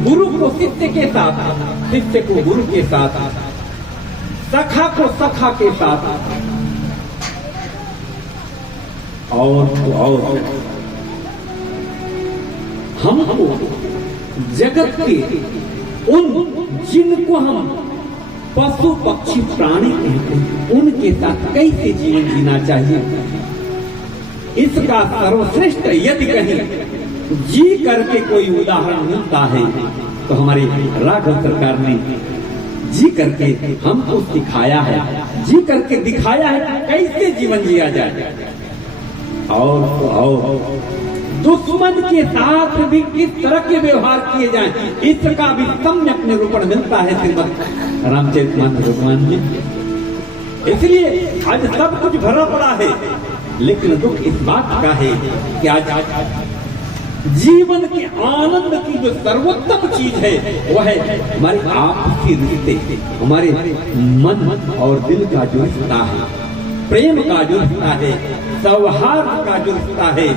गुरु को शिष्य के साथ, शिष्य को गुरु के साथ, सखा को सखा के साथ, और हमको जगत के उन जिनको हम पशु पक्षी प्राणी कहते हैं उनके साथ कैसे जीवन जीना चाहिए, इसका सर्वश्रेष्ठ यदि कहीं जी करके कोई उदाहरण मिलता है तो हमारे राघव सरकार ने जी करके हमको सिखाया है, जी करके दिखाया है कि कैसे जीवन जिया जाए और दुश्मन के साथ भी किस तरह के व्यवहार किए जाएं, इसका भी सम्यक निरूपण मिलता है श्रीमद् रामचरितमानस भगवान में। इसलिए आज सब कुछ भरा पड़ा है, लेकिन दुख इस बात का है कि आज जीवन के आनंद की जो सर्वोत्तम चीज है वह है हमारे आपसी रिश्ते, हमारे मन और दिल का जो रिश्ता है, प्रेम का जो रिश्ता है, सौहार्द का जो रिश्ता है,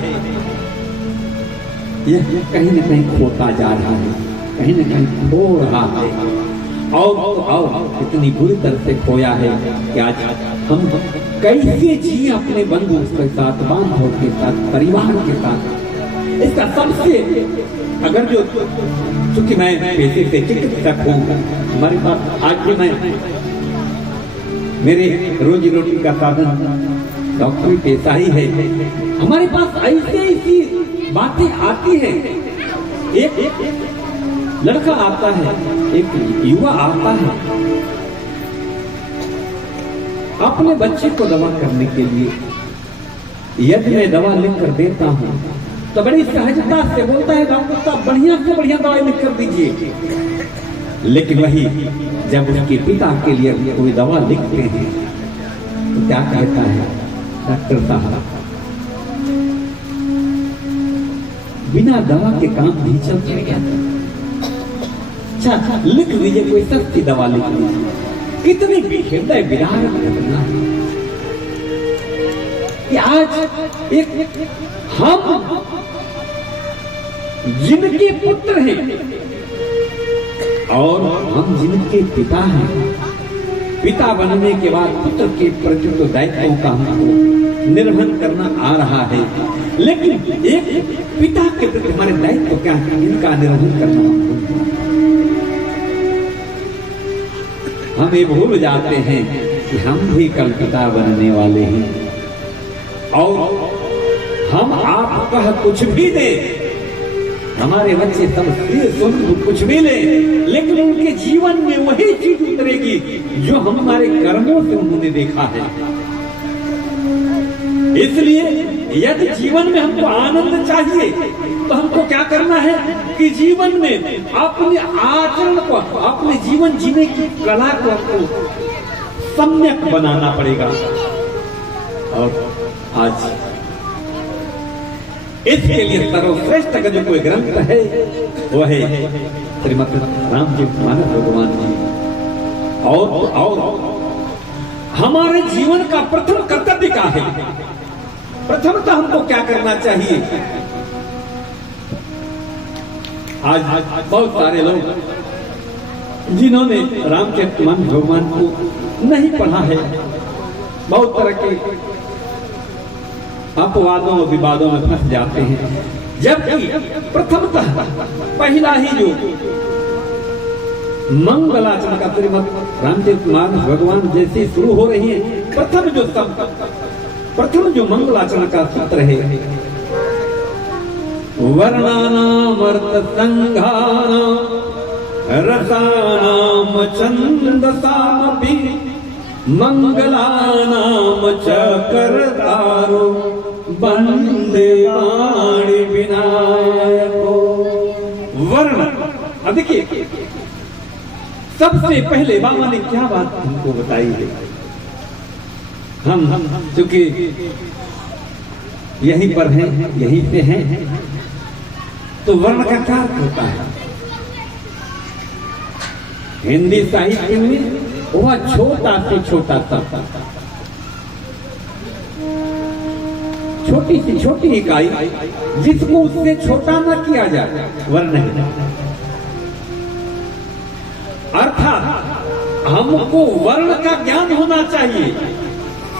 यह कहीं न कहीं खोता जा रहा है, कहीं न कहीं खो रहा है और इतनी बुरी तरह से खोया है कि आज हम कैसे जिए अपने बंधुओं के साथ, बांधवों के साथ, परिवार के साथ। इसका सबसे अगर जो चूंकि मैं पेशे से चिकित्सक हूँ, हमारे पास आज भी मैं मेरे रोजी रोटी का साधन डॉक्टरी पेशा ही है, हमारे पास ऐसी बातें आती हैं। एक लड़का आता है, एक युवा आता है अपने बच्चे को दवा करने के लिए, यदि मैं दवा लिख कर देता हूँ तो बड़ी सहजता से बोलता है डॉक्टर साहब बढ़िया से बढ़िया दवाई लिख कर दीजिए, लेकिन वही जब उसके पिता के लिए कोई दवा लिखते हैं तो क्या कहता है डॉक्टर साहब बिना दवा के काम नहीं चल जाएगा, अच्छा लिख लीजिए कोई सस्ती दवा लिख लीजिए। कितनी हृदय विदारक घटना है कि आज एक हम जिनके पुत्र हैं और हम जिनके पिता हैं, पिता बनने के बाद पुत्र के प्रति तो दायित्वों का हमको निर्वहन करना आ रहा है, लेकिन एक पिता के प्रति हमारे दायित्व क्या है, इनका निर्वहन करना हम ये भूल जाते हैं कि हम भी कल पिता बनने वाले हैं और हम आप कह कुछ भी दे, हमारे बच्चे सब सुन कुछ भी ले, लेकिन उनके जीवन में वही चीज उतरेगी जो हमारे कर्मों से उन्होंने देखा है। इसलिए यदि जीवन में हमको आनंद चाहिए तो हमको क्या करना है कि जीवन में अपने आचरण को, अपने जीवन जीने की कला को हमको सम्यक बनाना पड़ेगा। और आज इसके लिए सर्वश्रेष्ठ का जो कोई ग्रंथ है वह है श्रीमद् रामचरितमानस भगवान जी। और हमारे जीवन का प्रथम कर्तव्य क्या है, प्रथमतः हमको क्या करना चाहिए। आज बहुत सारे लोग जिन्होंने रामचरितमानस भगवान को नहीं पढ़ा है, बहुत तरह के अपवादों और विवादों में फंस जाते हैं, जबकि प्रथमतः पहला ही जो मंगलाचरण का श्रीमद् रामचरितमानस भगवान जैसे शुरू हो रही है, प्रथम जो मंगलाचरण का सूत्र है, वर्णानामर्थ संघानां रसानां छन्दसामपि मंगलानाम च करतारो वंदे वाणी विनायको। वर्ण, अब देखिए सबसे पहले बाबा ने क्या बात हमको बताई है। हम चूंकि यहीं पर हैं, यहीं पे हैं, तो वर्ण का क्या होता है हिंदी साहित्य में, वह छोटा से छोटा सा छोटी सी छोटी इकाई जिसको उससे छोटा न किया जाए, वर्ण है। अर्थात हमको वर्ण का ज्ञान होना चाहिए,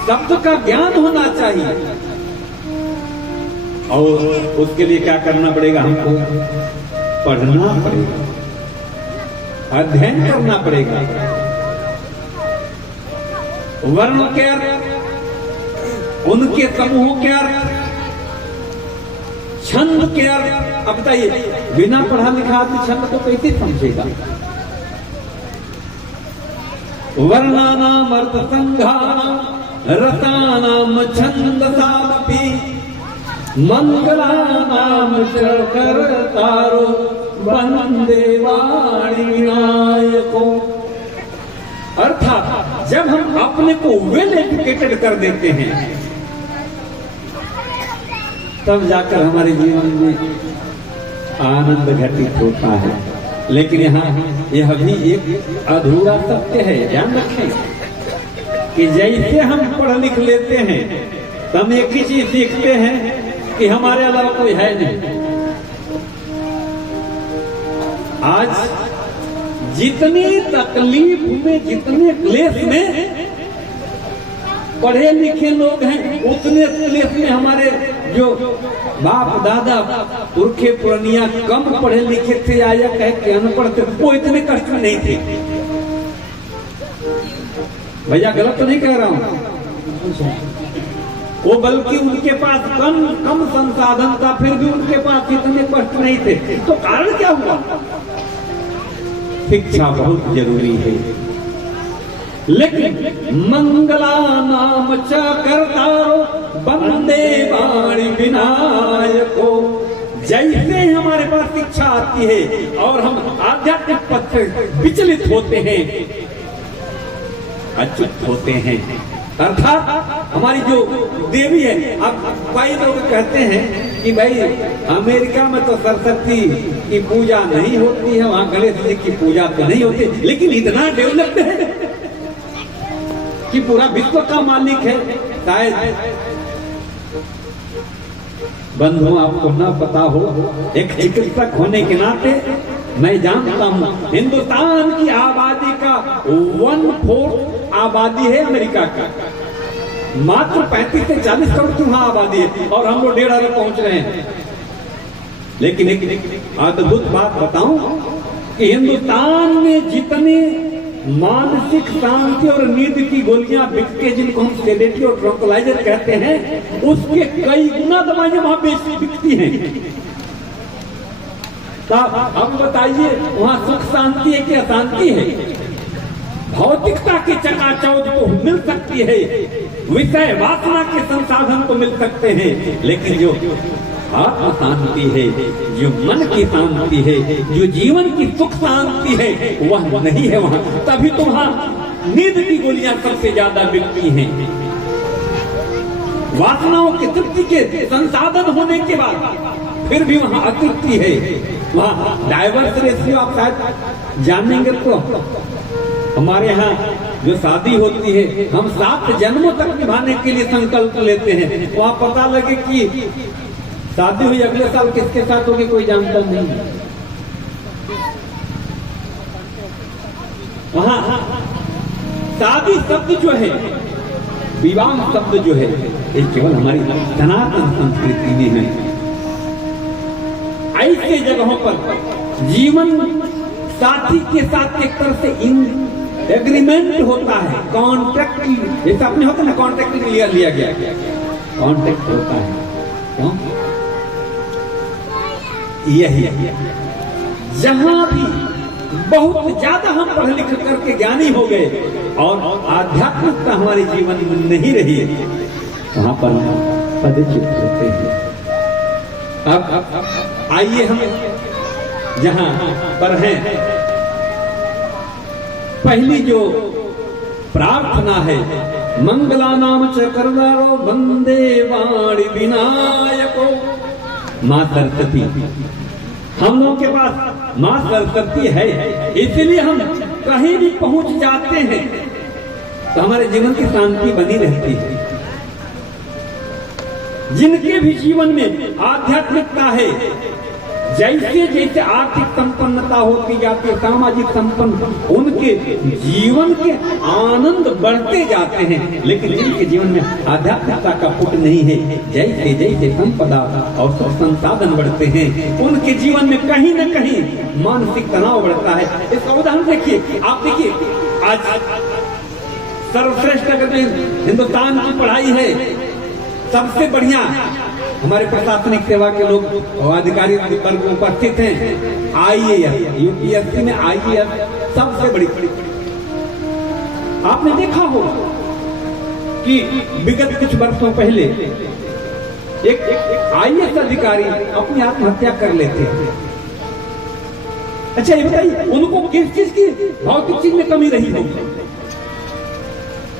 शब्द का ज्ञान होना चाहिए, और उसके लिए क्या करना पड़ेगा? हमको पढ़ना पड़ेगा, अध्ययन करना पड़ेगा। वर्ण के अर्थ, उनके समूह के अर्थ, छंद के अर्थ। अब बताइए, बिना पढ़ा लिखा आदमी छंद को कैसे समझेगा? वर्णानाम अर्थ संघानाम रसानाम छंदसामपि मंगलानाम कर्तारो वंदे वाणी विनायको। अर्थात जब हम अपने को वेल एजुकेटेड कर देते हैं, तब जाकर हमारे जीवन में आनंद घटित होता है। लेकिन यहाँ यह भी एक अधूरा सत्य है। ध्यान रखें कि जैसे हम पढ़ लिख लेते हैं, तो हम एक ही चीज सीखते हैं कि हमारे अलावा कोई है नहीं। आज जितनी तकलीफ में, जितने क्लेश में पढ़े लिखे लोग हैं, उतने क्लेश में हमारे जो बाप दादा पुरखे पुरनिया कम पढ़े लिखे थे या कह के अनपढ़ थे, वो इतने कष्ट में नहीं थे। भैया गलत तो नहीं कह रहा हूं, वो बल्कि उनके पास कम संसाधन था, फिर भी उनके पास इतने कष्ट नहीं थे। तो कारण क्या हुआ? शिक्षा बहुत जरूरी है। लेकिन मंगला नाम च कर्तारो वंदे वाणी विनायको। जैसे हमारे पास शिक्षा आती है और हम आध्यात्मिक पथ से विचलित होते हैं, अच्युत होते हैं, अर्थात हमारी जो देवी है। अब कई लोग कहते हैं कि भाई अमेरिका में तो सरस्वती की पूजा नहीं होती है, वहां गणेश जी की पूजा तो नहीं होती, लेकिन इतना डेवलप्ड है कि पूरा विश्व का मालिक है। शायद बंधुओं आपको ना पता हो, एक चिकित्सक होने के नाते मैं जानता हूं, हिंदुस्तान की आबादी का 1/4 आबादी है अमेरिका का। मात्र 35 से 40 करोड़ की वहां आबादी है, और हम लोग 1.5 अरब पहुंच रहे हैं। लेकिन एक अद्भुत बात बताऊं कि हिंदुस्तान में जितने मानसिक शांति और नींद की गोलियां बिकते, जिनको हम सेडेटिव और ट्रंकुलाइजर कहते हैं, उसके कई गुना दवाइयां वहां बिकती हैं। तो अब बताइए, वहां सुख शांति है कि अशांति है? भौतिकता की चकाचौंध तो मिल सकती है, विषय वासना के संसाधन तो मिल सकते हैं, लेकिन जो आत्म शांति है, जो मन की शांति है, जो जीवन की सुख शांति है, वह नहीं है वहां। तभी तो वहां नींद की गोलियां सबसे ज्यादा बिकती हैं। वासनाओं की तृप्ति के संसाधन होने के बाद फिर भी वहां अतृप्ति है। वहां डाइवर्स रेशियो आप शायद जानेंगे, तो हमारे यहाँ जो शादी होती है, हम 7 जन्मों तक निभाने के लिए संकल्प लेते हैं। वहां पता लगे कि शादी हुई अगले साल किसके साथ होगी कोई जानता नहीं। वहां शादी शब्द जो है, विवाह शब्द जो है, ये केवल हमारी सनातन संस्कृति में है। ऐसे जगहों पर जीवन साथी के साथ एक तरह से एग्रीमेंट होता है, कॉन्ट्रैक्ट, जैसे अपने होता है ना, कॉन्ट्रैक्ट लिया गया, कॉन्ट्रैक्ट होता है। क्यों? यही जहां भी बहुत ज्यादा हम पढ़ लिख करके ज्ञानी हो गए और आध्यात्मिकता हमारे जीवन में नहीं रही है, वहां पर पदच्युत होते हैं। अब आइए हम जहां पर हैं, पहली जो प्रार्थना है, मंगलानाम च कर्तारो वंदे वाणी विनायको। मां सरस्वती, हम लोगों के पास मां सरस्वती है, इसलिए हम कहीं भी पहुंच जाते हैं तो हमारे जीवन की शांति बनी रहती है। जिनके भी जीवन में आध्यात्मिकता है, जैसे जैसे आर्थिक संपन्नता होती जाती है, सामाजिक संपन्न, उनके जीवन के आनंद बढ़ते जाते हैं। लेकिन जिनके जीवन में आध्यात्मिकता का पुट नहीं है, जैसे जैसे संपदा और सुख संसाधन बढ़ते हैं, उनके जीवन में कहीं न कहीं मानसिक तनाव बढ़ता है। इसका उदाहरण देखिए, आप देखिए आज सर्वश्रेष्ठ अगर हिंदुस्तान की पढ़ाई है, सबसे बढ़िया हमारे प्रशासनिक सेवा के लोग अधिकारी वर्ग उपस्थित हैं। आईएएस, यूपीएससी में आईएएस सबसे बड़ी। आपने देखा हो कि विगत कुछ वर्षों पहले एक आईएएस अधिकारी अपनी आत्महत्या कर लेते हैं। अच्छा ये बताइए, उनको किस चीज की भौतिक चीज में कमी रही होगी?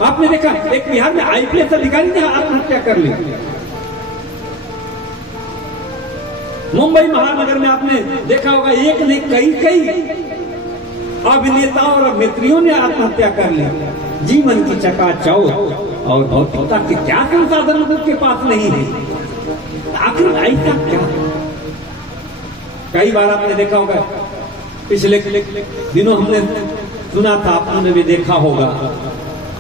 आपने देखा एक बिहार में आईपीएस अधिकारी ने आत्महत्या कर ली। मुंबई महानगर में आपने देखा होगा, एक नहीं कई अभिनेता और अभिनेत्रियों ने आत्महत्या कर ली। जीवन की चकाचौंध और भौतिकता के क्या संसाधन लोगों के पास नहीं है, आखिर ऐसा क्या? कई बार आपने देखा होगा, पिछले दिनों हमने सुना था, आपने भी देखा होगा,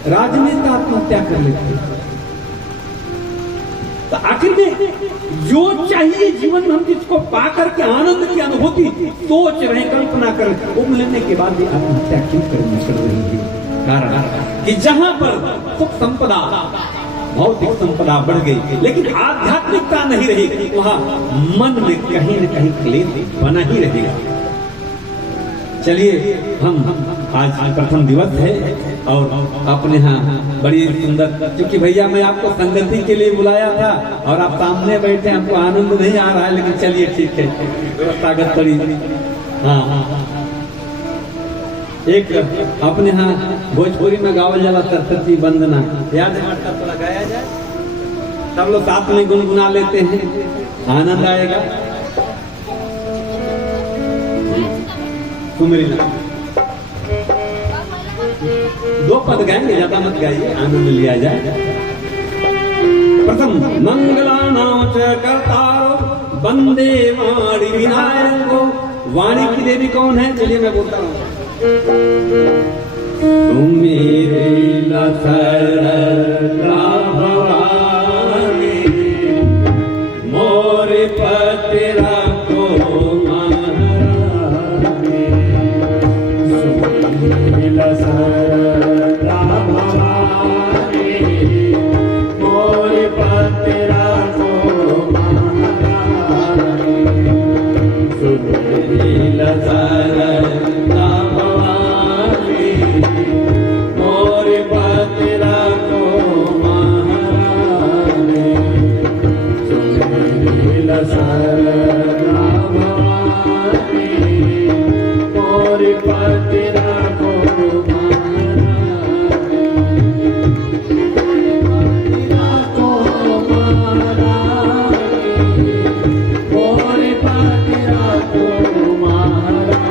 राजनेता आत्महत्या कर लेते। तो आखिर में जो चाहिए जीवन में, हम जिसको पाकर के आनंद की अनुभूति सोच रहे, कल्पना कर, वो मिलने के बाद भी आत्महत्या क्यों करनी पड़ रही है? कारण कि जहां पर सुख संपदा, भौतिक संपदा बढ़ गई, लेकिन आध्यात्मिकता नहीं रही, वहां मन में कहीं न कहीं क्लेश बना ही रहेगा। चलिए, हम आज प्रथम दिवस है और अपने यहाँ बड़ी सुंदर, क्योंकि भैया मैं आपको संगति के लिए बुलाया था और आप सामने बैठे, हमको आनंद नहीं आ रहा है, लेकिन चलिए ठीक है, व्यवस्थागत करी। हाँ, एक अपने यहाँ भोजपुरी में गावल जाला सरस्वती वंदना, याद है? थोड़ा गाया जाए, सब लोग साथ में गुनगुना लेते हैं, आनंद आएगा। दो पद गाएंगे, ज्यादा मत गाइए, आनंद लिया जाए। प्रथम मंगलानां च कर्तारो वंदे वाणी विनायको। वाणी की देवी कौन है? चलिए मैं बोलता हूँ। तुम मेरे सरला भवानी, मोरे पतेरा को Mahara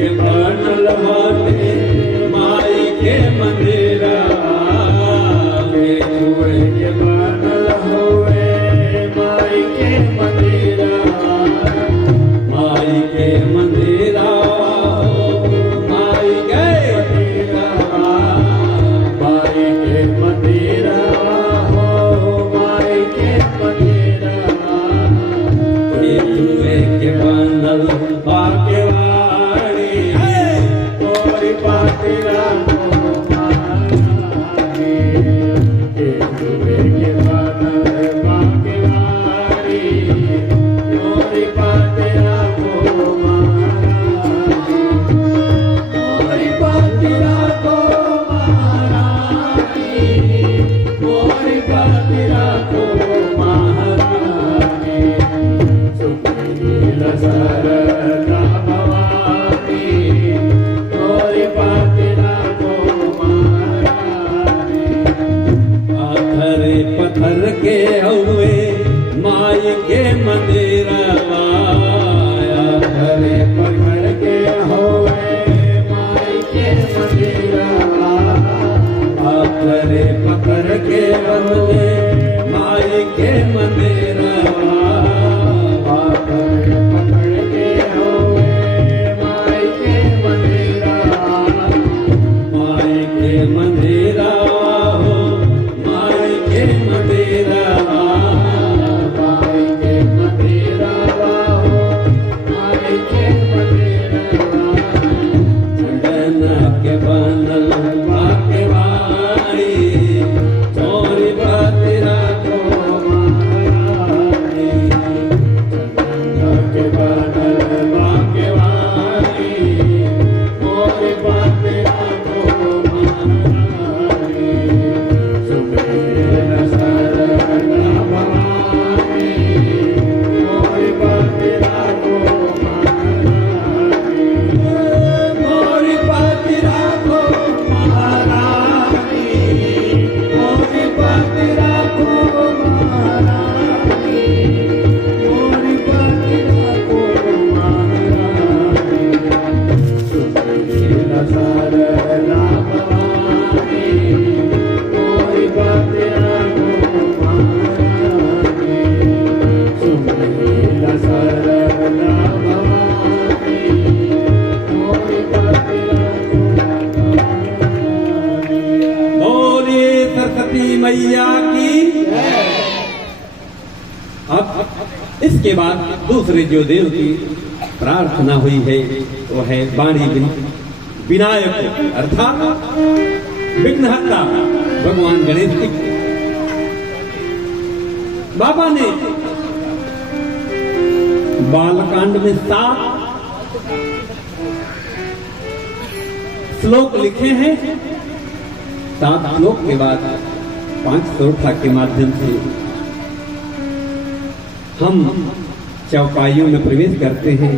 के बनल बाटे माई के मंदिरा, केचुए के बनल होवे माई के मंदिरा, माई के मंदिरा, माई के मंदिरा, माई के मंदिरा हो माई के मंदिरा, केचुए के बनल बाके वाली तोरी पातिरा पत्थर के हुए माई के मंदिरवा, हरे पत्थर के हुए माई के मंदिरवा, हरे पत्थर के हुए माई के मंदिरवा, हरे पत्थर के हुए माई के मंदिरवा, माई के मंदिरवा मैया की। अब इसके बाद दूसरे जो देव की प्रार्थना हुई है वो है वाणी विनायक अर्थात विघ्नहर्ता भगवान गणेश की। बाबा ने बालकांड में 7 श्लोक लिखे हैं। 7 श्लोक के बाद 5 श्लोका के माध्यम से हम चौपाइयों में प्रवेश करते हैं।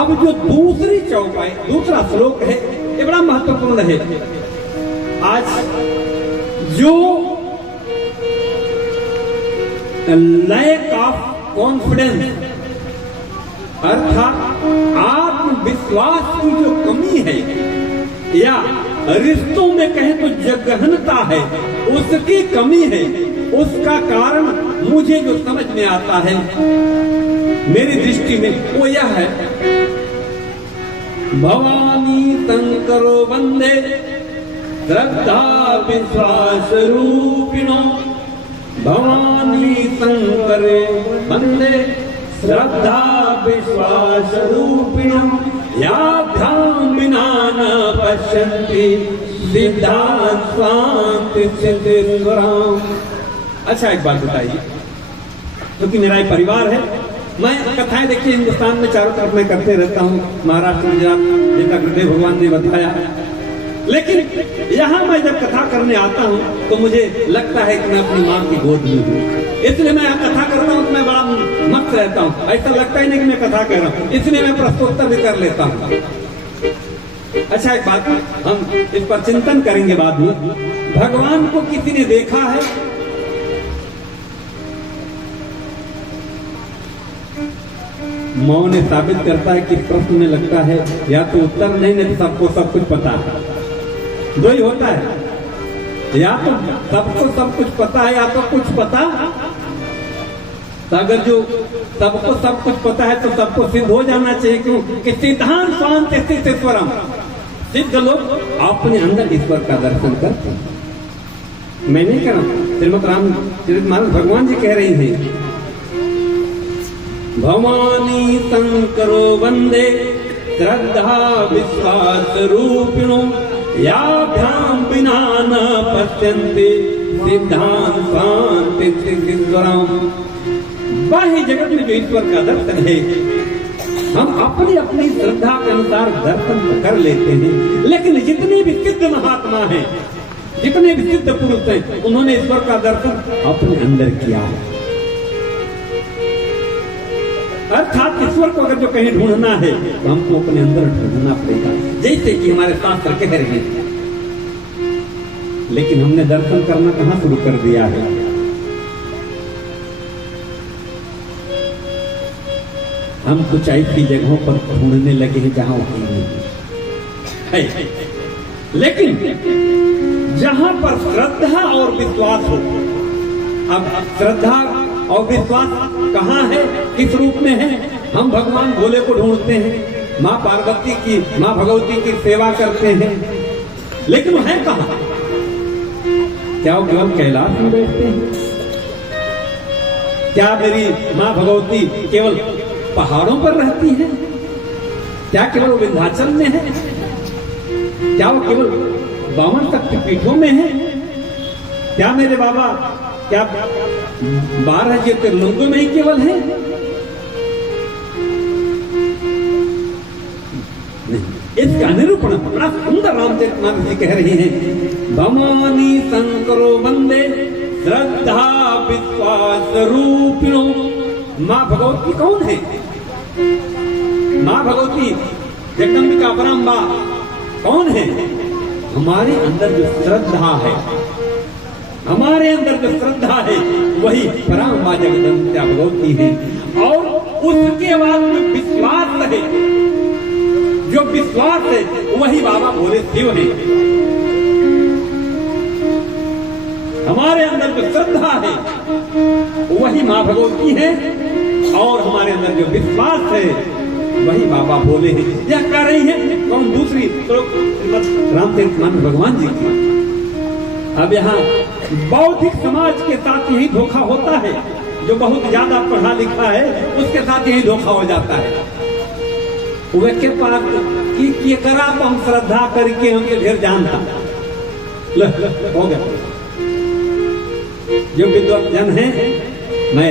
अब जो दूसरी चौपाई, दूसरा श्लोक है, ये बड़ा महत्वपूर्ण है। आज जो लैक ऑफ कॉन्फिडेंस अर्थात आत्मविश्वास की जो कमी है या रिश्तों में कहें तो जगहनता है, उसकी कमी है। उसका कारण मुझे जो समझ में आता है मेरी दृष्टि में वो यह है, भवानी शंकरो वंदे श्रद्धा विश्वास रूपिणो, भवानी शंकरे वंदे श्रद्धा विश्वास रूपिणो, याभ्याम विना न पश्यन्ति सिद्धा स्वांति सिद्धेश्वराम। अच्छा एक बात बताइए, क्योंकि मेरा एक परिवार है, मैं कथाएं देखिए हिंदुस्तान में चारों तरफ मैं करते रहता हूँ, महाराष्ट्र में जैसा गुरुदेव भगवान ने बताया। लेकिन यहाँ मैं जब कथा करने आता हूँ तो मुझे लगता है कि मैं अपनी माँ की गोद में हूँ, इसलिए मैं कथा करता हूँ तो मैं बड़ा मस्त रहता हूँ। ऐसा लगता ही नहीं कि मैं कथा कर रहा हूँ, इसलिए मैं प्रश्नोत्तर भी कर लेता हूँ। अच्छा एक बात हम इस पर चिंतन करेंगे बाद में। भगवान को किसी ने देखा है? मौन साबित करता है कि प्रश्न में लगता है या तो उत्तर नहीं तो सबको सब कुछ पता है। दो ही होता है, या तो सबको सब कुछ पता है या तो कुछ पता। तो अगर जो सबको सब कुछ पता है तो सबको सिद्ध हो जाना चाहिए, क्यों कि सिद्धांत स्वांत ईश्वरम, सिद्ध लोग अपने अंदर ईश्वर का दर्शन करते हैं। मैं नहीं कह रहा हूं, श्रीमद रामचरितमानस भगवान जी कह रही हैं, भवानी शंकरो वंदे श्रद्धा विश्वास रूपिणो याभ्याम बिना न पश्यन्ते सिद्धांत शांति ईश्वरम। बाह्य जगत में जो ईश्वर का दर्शन है हम अपनी अपनी श्रद्धा के अनुसार दर्शन कर लेते हैं, लेकिन जितने भी सिद्ध महात्मा हैं, जितने भी सिद्ध पुरुष हैं, उन्होंने ईश्वर का दर्शन अपने अंदर किया है। अर्थात ईश्वर को अगर जो कहीं ढूंढना है तो हमको अपने अंदर ढूंढना पड़ेगा, जैसे कि हमारे शास्त्र कह रहे हैं। लेकिन हमने दर्शन करना कहां शुरू कर दिया है? हम कुछ ऐसी जगहों पर ढूंढने लगे हैं जहां वो नहीं है। लेकिन जहां पर श्रद्धा और विश्वास हो, अब श्रद्धा और विश्वास कहाँ है, किस रूप में है? हम भगवान भोले को ढूंढते हैं, माँ पार्वती की, माँ भगवती की सेवा करते हैं, लेकिन वो है कहाँ? क्या वो केवल कैलाश में बैठते हैं? क्या मेरी माँ भगवती केवल पहाड़ों पर रहती है? क्या केवल वो विंध्याचल में है? क्या वो केवल 52 शक्तिपीठों में है? क्या मेरे बाबा क्या 12 ज्योतिर्लिंगों में ही केवल है? इसका निरूपण बड़ा सुंदर रामचरितमानस जी कह रहे हैं, भवानी शंकरो वंदे श्रद्धा विश्वास रूपिणो। माँ भगवती कौन है? माँ भगवती जगदम्बिका अपरांबा कौन है? हमारे अंदर जो श्रद्धा है, हमारे अंदर जो श्रद्धा है वही परांबा जगदम्बिका भगवती है। और उसके बाद जो विश्वास है, जो विश्वास है वही बाबा भोले शिव है। हमारे अंदर जो श्रद्धा है वही माँ भगवती है, और हमारे अंदर जो विश्वास है वही बाबा भोले हैं। यह कह रही है कौन? दूसरी रामचरितमानस भगवान जी की। अब यहाँ बौद्धिक समाज के साथ यही धोखा होता है, जो बहुत ज्यादा पढ़ा लिखा है उसके साथ यही धोखा हो जाता है। वह के पास कि करा तो हम श्रद्धा करके हमके ढेर जानता हो गया। जो विद्वान जन है, मैं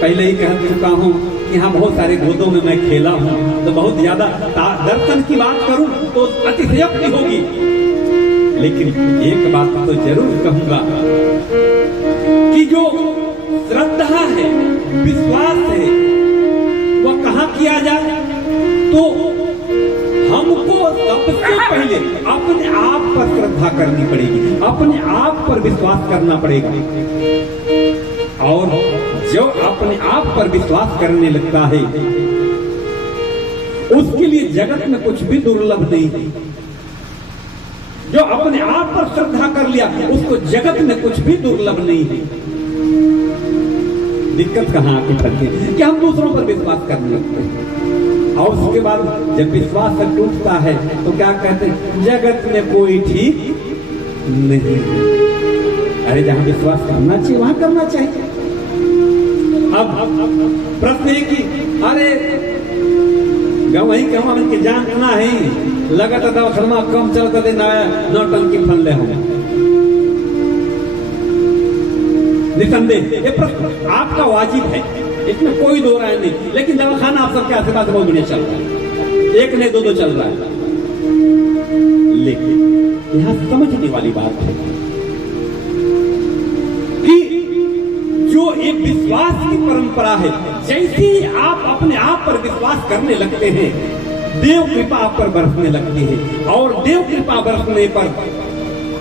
पहले ही कह चुका हूँ कि यहाँ बहुत सारे गोदों में मैं खेला हूँ, तो बहुत ज्यादा दर्शन की बात करूँ तो अतिशयोक्ति होगी। लेकिन एक बात तो जरूर कहूंगा कि जो श्रद्धा है, विश्वास है, वह कहाँ किया जाए? तो हमको सबसे पहले अपने आप पर श्रद्धा करनी पड़ेगी, अपने आप पर विश्वास करना पड़ेगा। और जो अपने आप पर विश्वास करने लगता है उसके लिए जगत में कुछ भी दुर्लभ नहीं है। जो अपने आप पर श्रद्धा कर लिया उसको जगत में कुछ भी दुर्लभ नहीं है। दिक्कत कहाँ आती पड़ती है कि हम दूसरों पर विश्वास करने लगते हैं, और उसके बाद जब विश्वास टूटता है तो क्या कहते हैं? जगत में कोई ठीक नहीं। अरे जहां विश्वास करना चाहिए वहां करना चाहिए। अब प्रश्न है कि अरे गवही कहवा के जानना है, लगत दवा कम चल कर नौटंकी फल ले होगा। निसंदेह ये प्रश्न आपका वाजिब है, इसमें कोई दो राय नहीं। लेकिन दवाखाना आप सबके आशीर्वाद बहुत बढ़िया चल रहा है, एक नहीं दो चल रहा है। लेकिन यहां समझने वाली बात है कि जो एक विश्वास की परंपरा है, जैसे ही आप अपने आप पर विश्वास करने लगते हैं देव कृपा आप पर बरसने लगती है, और देव कृपा बरसने पर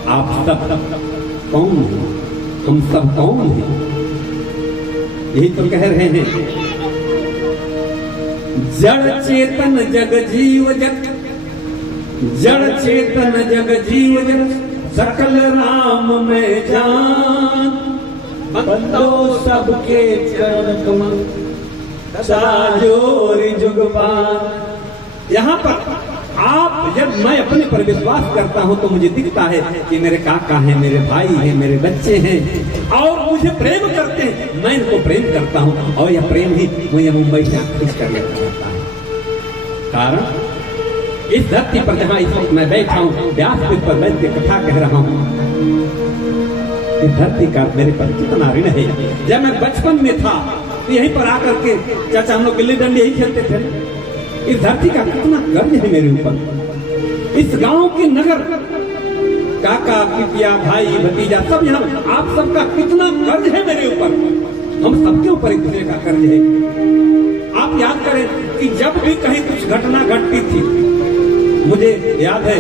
आप सब कौन हैं? हम सब कौन हैं? यही तो कह रहे हैं जड़ चेतन जग जीव जग, जड़ चेतन जग जीव जग, सकल राम में जान, बंदो सबके चरण कमल, साजोरी जुगपान। यहाँ पर आप, जब मैं अपने पर विश्वास करता हूँ तो मुझे दिखता है कि मेरे काका हैं, मेरे भाई हैं, मेरे बच्चे हैं और मुझे प्रेम करते हैं, मैं इनको प्रेम करता हूँ और यह प्रेम ही मुझे मुंबई से खुश कर लेता रहता है। कारण इस धरती पर जहाँ इस वक्त मैं बैठा हूँ, व्यासपीठ पर बैठ के कथा कह रहा हूँ, इस धरती का मेरे पर कितना ऋण है। जब मैं बचपन में था तो यहीं पर आकर के चाचा हम लोग गिल्ली डंडी यही खेलते थे। इस धरती का कितना गर्व है मेरे ऊपर। इस गांव के नगर, काका पितिया भाई भतीजा सब यहाँ, आप सबका कितना कर्ज है मेरे ऊपर। हम सबके ऊपर एक दूसरे का कर्ज है। आप याद करें कि जब भी कहीं कुछ घटना घटती थी, मुझे याद है,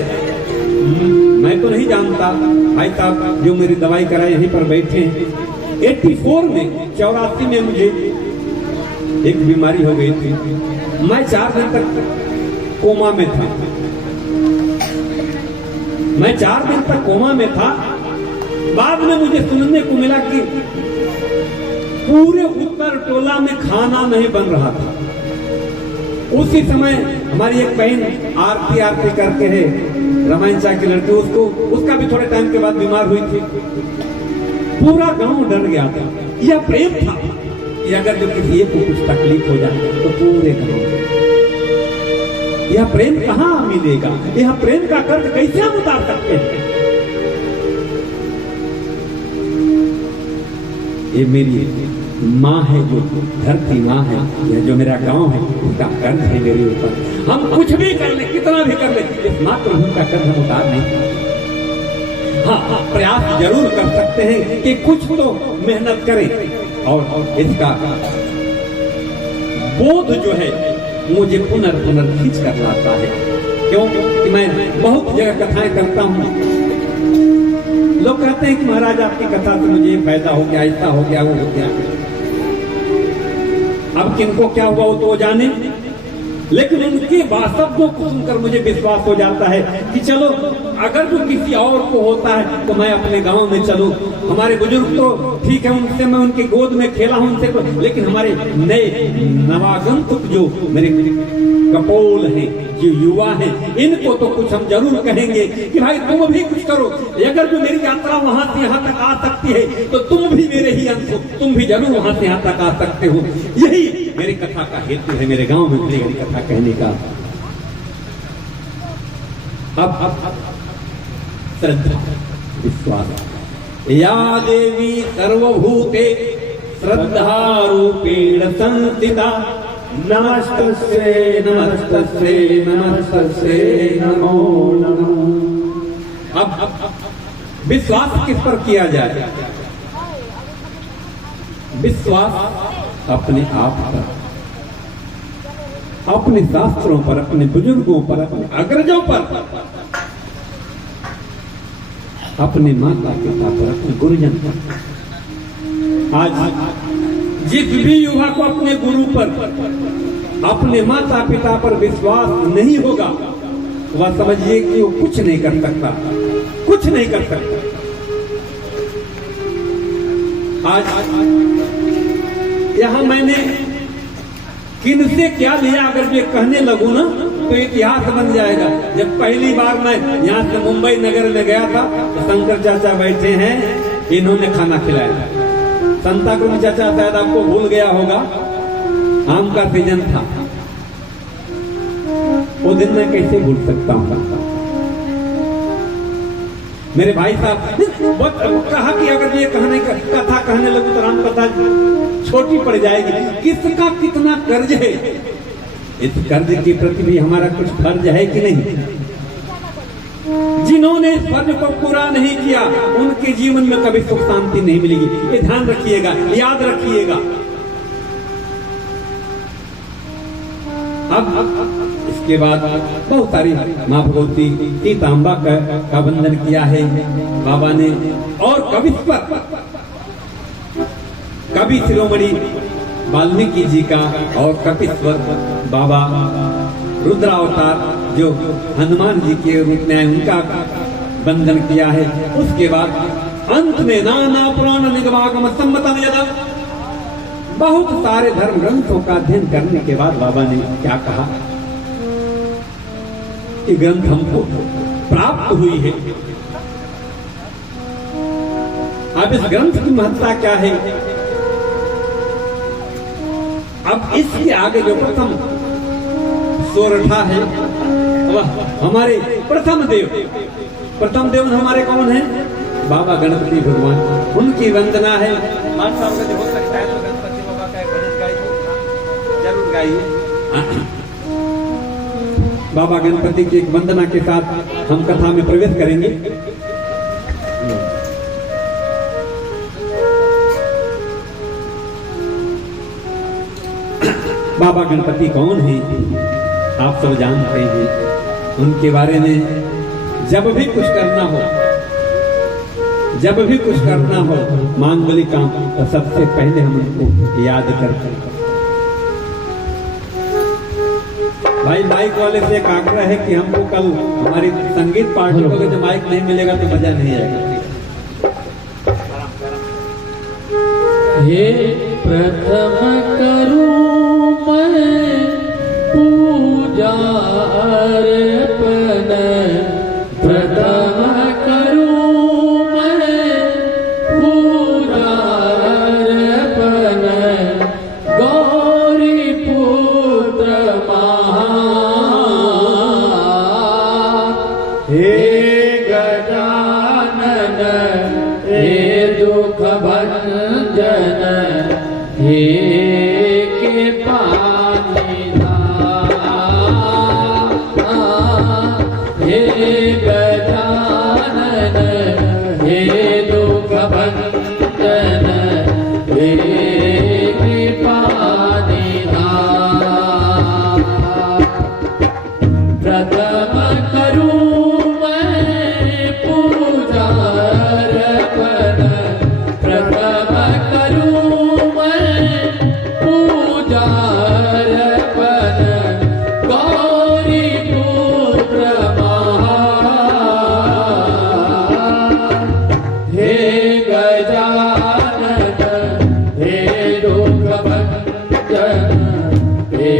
मैं तो नहीं जानता, भाई साहब जो मेरी दवाई कराए यहीं पर बैठे हैं, 84 में 84 में मुझे एक बीमारी हो गई थी। मैं 4 दिन तक कोमा में था। मैं 4 दिन तक कोमा में था। बाद में मुझे सुनने को मिला कि पूरे उत्तर टोला में खाना नहीं बन रहा था। उसी समय हमारी एक बहन आरती करके है, रामायण चा की लड़की, उसका भी थोड़े टाइम के बाद बीमार हुई थी। पूरा गांव डर गया था। यह प्रेम था कि अगर जो किसी को कुछ तकलीफ हो जाए तो पूरे गांव, यह प्रेम कहाँ मिलेगा? यह प्रेम का कर्ज कैसे हम उतार सकते हैं? ये मेरी माँ है, जो धरती माँ है, यह जो मेरा गांव है, उसका कर्ज है मेरे ऊपर। हम कुछ भी कर ले, कितना भी कर ले, इस मातृभूमि का कर्ज हम उतार नहीं। हाँ, प्रयास जरूर कर सकते हैं कि कुछ तो मेहनत करें और इसका बोध जो है मुझे पुनर्खींच कर लाता है। क्यों कि मैं बहुत जगह कथाएं करता हूँ। लोग कहते हैं कि महाराज आपकी कथा से मुझे फायदा हो गया, ऐसा हो गया, वो हो गया। अब किनको क्या हुआ वो तो जाने, लेकिन उनके शब्दों को सुनकर मुझे विश्वास हो जाता है कि चलो अगर जो किसी और को होता है तो मैं अपने गांव में चलूं। हमारे बुजुर्ग तो ठीक है, उनसे मैं उनकी गोद में खेला हूं उनसे, लेकिन हमारे नए नवागंतुक जो मेरे कपोल हैं, जो युवा हैं, इनको तो कुछ हम जरूर कहेंगे कि भाई तुम भी कुछ करो। अगर जो मेरी यात्रा वहां से यहाँ तक आ सकती है तो तुम भी मेरे ही अंश हो, तुम भी जरूर वहां से यहाँ तक आ सकते हो। यही मेरी कथा का हेतु है, मेरे गांव में मेरी कथा कहने का। अब श्रद्धा विश्वास, या देवी सर्वभूते श्रद्धा रूपेण संस्थिता, नमस्तस्यै नमस्तस्यै नमस्तस्यै नमो नमः। अब विश्वास किस पर किया जाए? विश्वास अपने आप पर, अपने शास्त्रों पर, अपने बुजुर्गों पर, अपने अग्रजों पर, अपने माता पिता पर, अपने गुरुजन पर। आज जिस भी युवा को अपने गुरु पर, अपने माता पिता पर विश्वास नहीं होगा, वह समझिए कि वो कुछ नहीं कर सकता, कुछ नहीं कर सकता। आज यहां मैंने किनसे क्या लिया अगर ये कहने लगूं ना तो इतिहास बन जाएगा। जब पहली बार मैं यहाँ से मुंबई नगर में गया था तो शंकर चाचा बैठे हैं, इन्होंने खाना खिलाया। संताकुंड चाचा शायद आपको भूल गया होगा, आम का सीजन था, वो दिन मैं कैसे भूल सकता हूँ। मेरे भाई साहब कहा कि अगर ये कथा कहने लगूं तो राम कथा छोटी पड़ जाएगी। किसका कितना कर्ज है, इस कर्ज के प्रति भी हमारा कुछ फर्ज है कि नहीं? जिन्होंने इस फर्ज को पूरा नहीं किया उनके जीवन में कभी सुख शांति नहीं मिलेगी। ये ध्यान रखिएगा, याद रखिएगा। अब इसके बाद बहुत सारी माँ भगवती सीताम्बा का वंदन किया है बाबा ने, और कवि शिरोमणि वाल्मीकि जी का और कपिश्वर बाबा रुद्रावतार जो हनुमान जी के रूप में आए उनका वंदन किया है। उसके बाद अंत में नाना पुराण निगमागम सम्मतम यदा, बहुत सारे धर्म ग्रंथों का अध्ययन करने के बाद बाबा ने क्या कहा कि ग्रंथ हमको प्राप्त हुई है। अब इस ग्रंथ की महत्ता क्या है? अब इसके आगे जो प्रथम सोरठा है वह हमारे प्रथम देव हमारे कौन है? बाबा गणपति भगवान, उनकी वंदना है। मान साहब का हो सकता है तो गणपति बाबा का भजन गाइए, जरूर गाइए। बाबा गणपति की एक वंदना के साथ हम कथा में प्रवेश करेंगे। बाबा गणपति कौन है? आप सब जानते हैं। उनके बारे में जब भी कुछ करना हो मांगलिक काम, तो सबसे पहले हम उनको याद करते हैं। भाई माइक वाले से एक आग्रह है कि हमको कल हमारी संगीत पार्टी को जब माइक नहीं मिलेगा तो मजा नहीं आएगा। हे प्रथम करूं मैं पूजा अर्पण, प्रथम करूं मैं पूजा अर्पण, गौरी पुत्र हे गजानन, हे दुख भंजन, हे के पानी हे गजानन, हे दुख भंजन, हे के पानी प्रथम करूं मैं पूजा अर्पण, प्रथम करूं मैं पूजा अर्पण, गौरी पुत्र हे गजानन, हे दुख भंजन, हे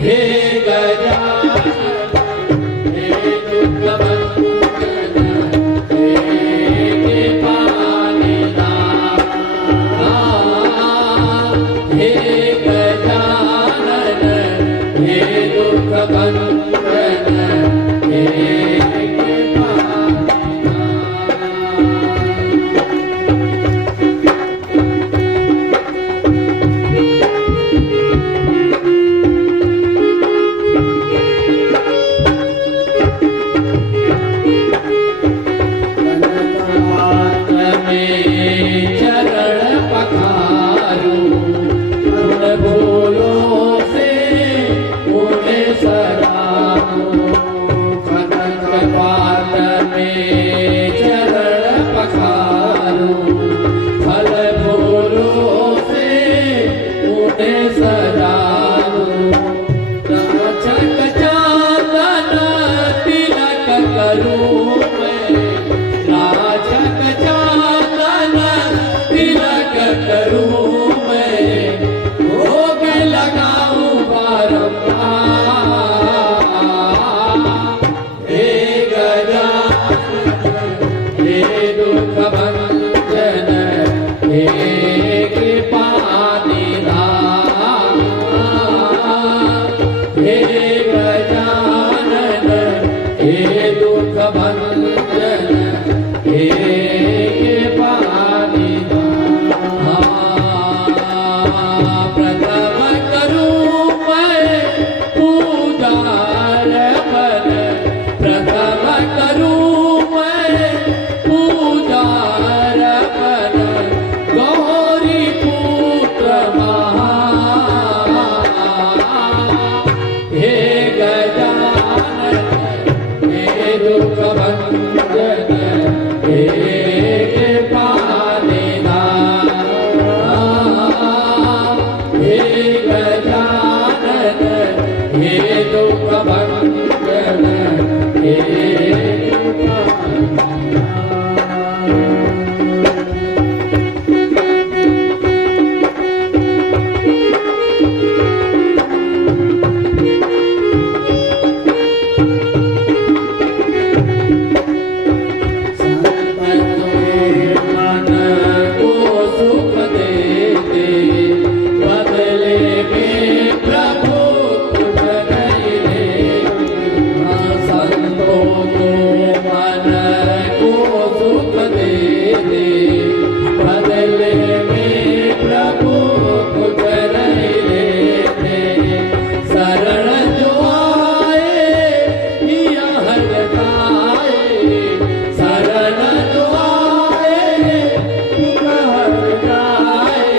हे गजानन, हे दुख भंजन, हे करूं मैं, राजक चांदन तिलक करूं मैं, भोग लगाऊं बारंबार। हे गजानन हे दुख भंजन हे कृपा निधान, हे गजानन हे दुख भंजन हे कृपा निधान। प्रथम करूं मैं पूजा अर्पण, प्रथम करूं मैं पूजा अर्पण, गौरी पुत्र महान। हे गजानन हे दुख भंजन हे कृपा निधान, हे गजानन हे दुख भंजन हे कृपा मन को सुख देते, बदले में प्रभु तुझ नहीं लेते। संतों को मन को सुख देते, बदले में प्रभु तुझ नहीं लेते। शरण जो आए यह जाए, शरण जो आए हर जाए,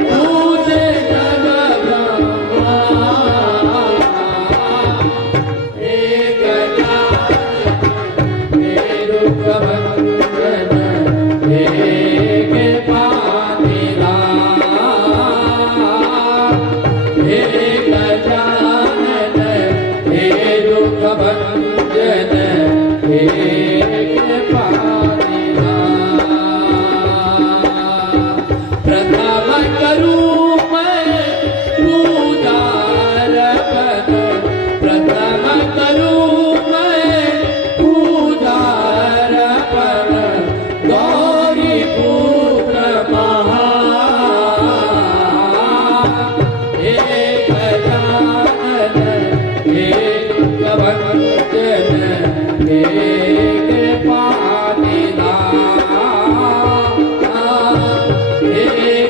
तुझे जग ब्रह्मा। हे गजानन हे दुख भंजन हे कृपा निधान, हे गजानन हे दुख भंजन हे कृपा निधान। प्रथम करूं मैं पूजा अर्पण, प्रथम करूं मैं पूजा अर्पण, गौरी पुत्र महान। हे गजानन हे दुख भंजन हे कृपा निधान, हे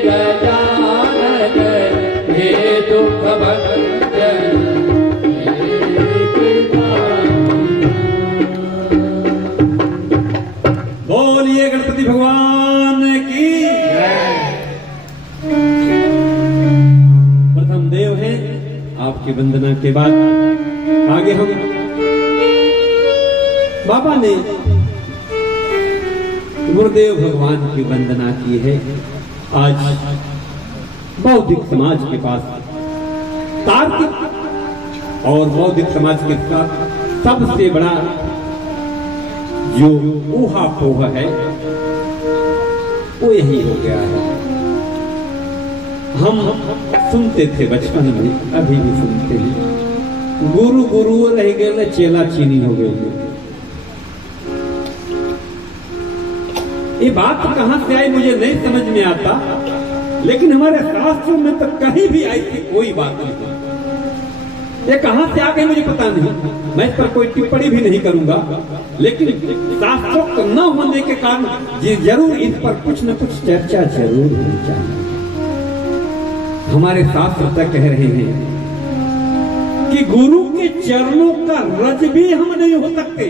गजानन हे दुख भंजन हे कृपा बोलिए गणपति भगवान की प्रथम देव है। आपकी वंदना के बाद आगे हम बाबा ने गुरुदेव भगवान की वंदना की है। आज बौद्धिक समाज के पास तार्किक और बौद्धिक समाज के साथ सबसे बड़ा जो ऊहापोह है वो यही हो गया है। हम सुनते थे बचपन में, अभी भी सुनते हैं, गुरु गुरु रह गए चेला चीनी हो गए। ये बात कहां से आई मुझे नहीं समझ में आता, लेकिन हमारे शास्त्रों में तो कहीं भी ऐसी कोई बात नहीं। ये कहां से आ गई मुझे पता नहीं, मैं इस पर कोई टिप्पणी भी नहीं करूंगा, लेकिन शास्त्रोक्त न होने के कारण ये जरूर इस पर कुछ न कुछ चर्चा जरूर होनी चाहिए। हमारे शास्त्र तक कह रहे हैं कि गुरु के चरणों का रज भी हम नहीं हो सकते।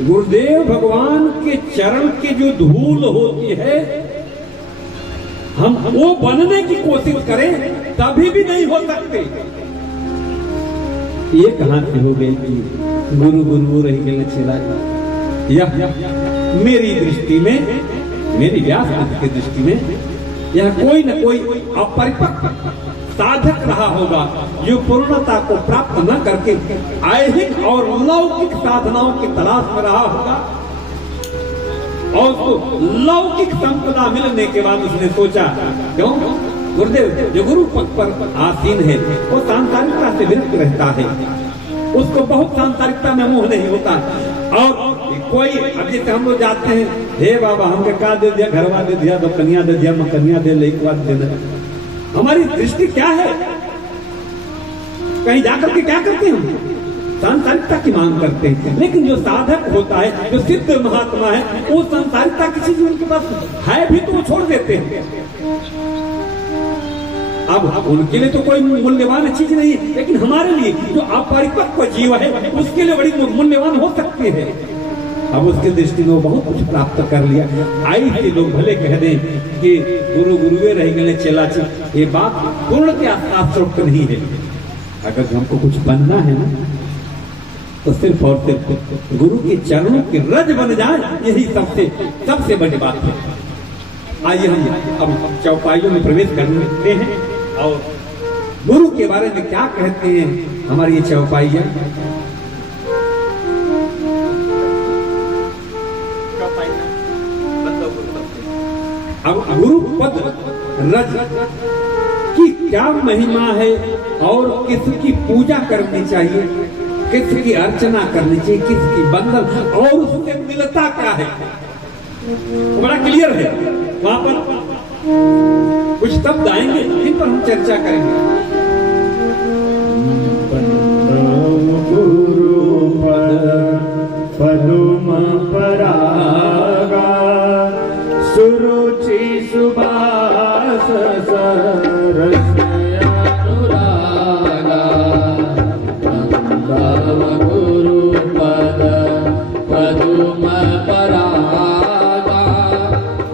गुरुदेव भगवान के चरण की जो धूल होती है, हम वो बनने की कोशिश करें तभी भी नहीं हो सकते। ये कहां से हो गई कि गुरु गुरु रह गए चला। यह मेरी दृष्टि में, मेरी व्यास की दृष्टि में यह कोई न कोई अपरिपक्व साधक रहा होगा, जो पूर्णता को प्राप्त न करके ऐहिक और लौकिक साधनाओं की तलाश में रहा होगा, और उसको लौकिक संपदा मिलने के बाद उसने सोचा, क्यों गुरुदेव जो गुरु पद पर आसीन है वो सांसारिकता से विरक्त रहता है, उसको बहुत सांसारिकता में मोह नहीं होता। और कोई अब जैसे हम लोग जाते हैं, हे बाबा हमके का दे दिया, घरवा दे दिया, दो कन्या दे दिया, मकन्या दे ले, एक बात देना। हमारी दृष्टि क्या है, कहीं जाकर के क्या करते हैं, सांसारिकता की मांग करते हैं। लेकिन जो साधक होता है, जो सिद्ध महात्मा है, वो सांसारिकता की चीज उनके पास है भी तो वो छोड़ देते हैं। अब उनके लिए तो कोई मूल्यवान चीज नहीं है, लेकिन हमारे लिए जो अपरिपक्व जीव है उसके लिए बड़ी मूल्यवान हो सकती है। अब उसके दृष्टि में वो बहुत कुछ प्राप्त कर लिया। आई से लोग भले कह दें कि गुरु गुरुवे रह गए चेला, ये बात पूर्ण के शास्त्रोक्त नहीं है। अगर हमको कुछ बनना है ना, तो सिर्फ और सिर्फ गुरु के चरणों के रज बन जाए, यही सबसे बड़ी बात है। आइए हम अब चौपाइयों में प्रवेश करते हैं और गुरु के बारे में क्या कहते हैं हमारी ये चौपाइयां। अब गुरु पद रज की क्या महिमा है और किसकी पूजा करनी चाहिए, किसकी अर्चना करनी चाहिए, किसकी बंधन, और उससे मिलता क्या है, बड़ा क्लियर है। वहां पर कुछ शब्द आएंगे जिन पर हम चर्चा करेंगे। गुरु पदुम परागा सुरुचि सुबास सरस अनुरागा गुरु पदुम परागा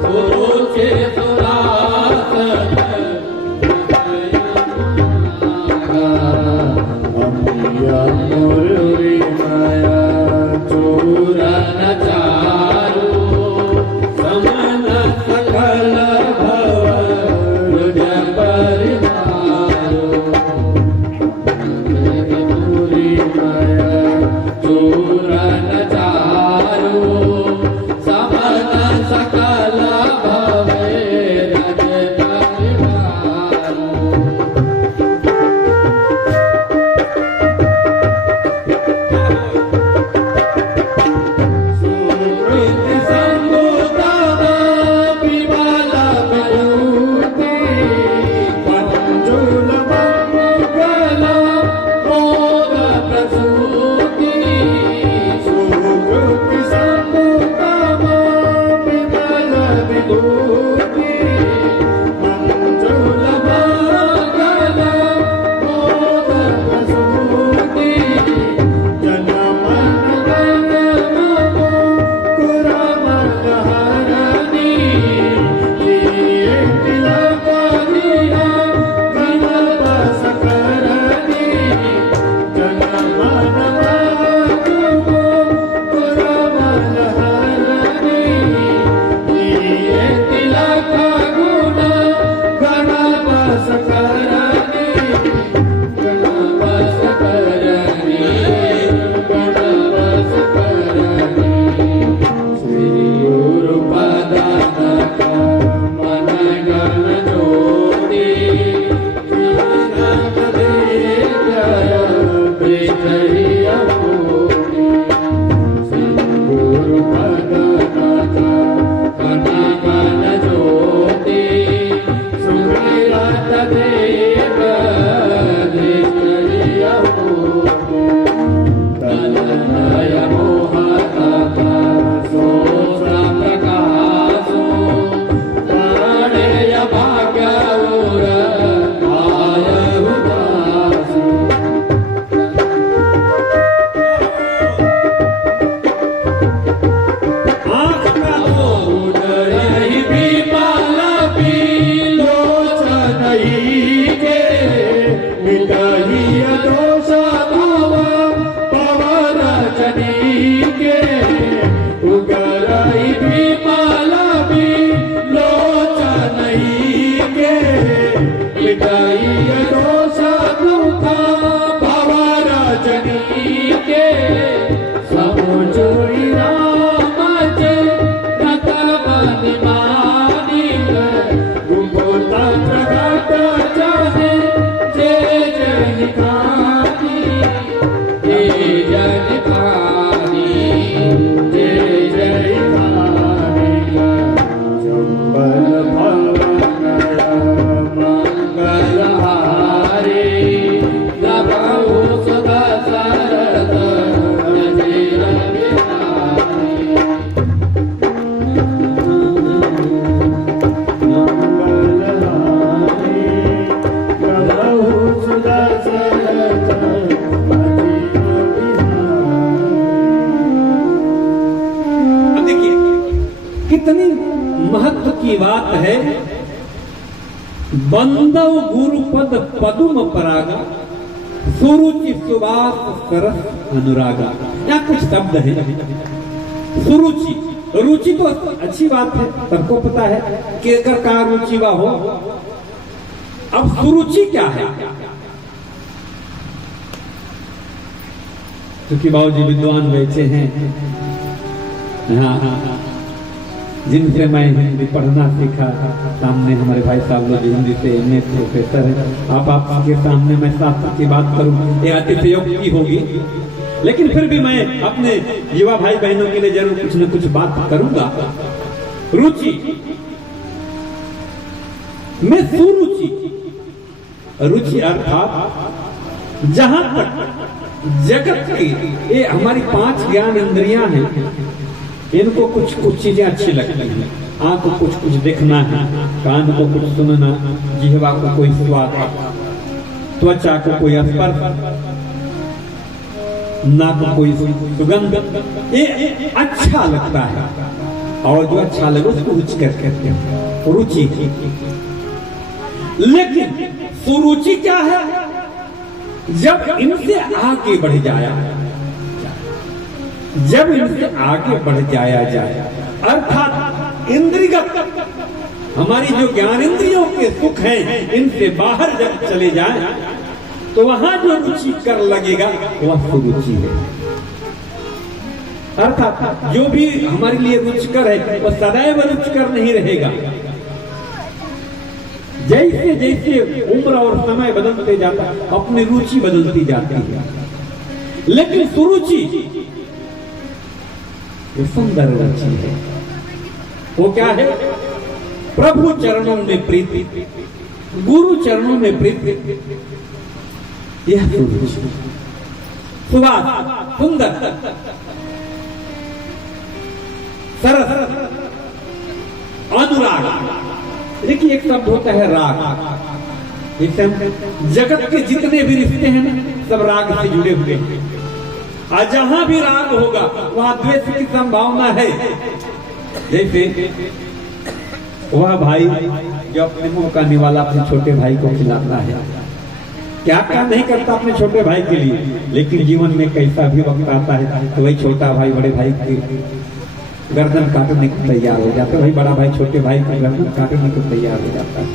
सुरुचि सुबास मुरली माया चूरन चारु समन सकल भव चोरी रामाचे रथ बन मानिक गुपोता प्रगट चढ़े जय जय खानी जय जय खानी जय जय खानी चंबल मंगल हारे प्रभु सदा सरद जय अब देखिए कितनी महत्व की बात है। बंदव गुरुपद पदुम परागा सुरुचि सुवास सरस अनुरागा। यहाँ कुछ शब्द है। सुरुचि, रुचि तो अच्छी बात है, सबको पता है कि अगर का रुचि वा हो। अब सुरुचि क्या है? क्योंकि बाबूजी विद्वान बैठे हैं, हाँ, जिनसे मैं हिंदी पढ़ना सीखा, सामने हमारे भाई साहब लोग हिंदी से एमए प्रोफेसर हैं। आप आपके सामने मैं शास्त्र की बात करूं, ये अतिशयोक्ति होगी, लेकिन फिर भी मैं अपने युवा भाई बहनों के लिए जरूर कुछ न कुछ बात करूंगा। रुचि में सुरुचि, रुचि अर्थात जहां तक जगत की ये हमारी 5 ज्ञान इंद्रियां हैं, इनको कुछ कुछ चीजें अच्छी लगती हैं। आंख को कुछ कुछ देखना है, कान को कुछ सुनना, जिह्वा को कोई स्वाद, त्वचा को कोई स्पर्श, नाक को कोई सुगंध, ये अच्छा लगता है। और जो अच्छा लगे उसको रुचिकर कहते हैं, रुचि। लेकिन सुरुचि क्या है? जब इनसे आगे बढ़ जाया, जब इनसे आगे बढ़ जाया जाए, अर्थात इंद्रियगत हमारी जो ज्ञान इंद्रियों के सुख हैं, इनसे बाहर जब चले जाए तो वहां जो रुचि कर लगेगा वह सुरुचि है। अर्थात जो भी हमारे लिए रुचिकर है वह सदैव रुचिकर नहीं रहेगा। जैसे जैसे उम्र और समय बदलते जाता है, अपनी रुचि बदलती जाती है। लेकिन सुरुचि ये सुंदर रुचि है। वो क्या है? प्रभु चरणों में प्रीति, गुरु चरणों में प्रीति, यह सुरुचि। सुवास, सुंदर, सरस, अनुराग। देखिए एक शब्द होता है राग। जगत के जितने भी रिश्ते हैं ना, सब राग से जुड़े हुए हैं। और जहां भी राग होगा वहां द्वेष की संभावना है। जैसे वह भाई जो अपने मुंह का निवाला अपने छोटे भाई को खिलाता है, क्या क्या नहीं करता अपने छोटे भाई के लिए, लेकिन जीवन में कैसा भी वक्त आता है तो वही छोटा भाई बड़े भाई की गर्दन काटने को तैयार हो जाता है, वही बड़ा भाई छोटे भाई की गर्दन काटने को तैयार हो जाता है।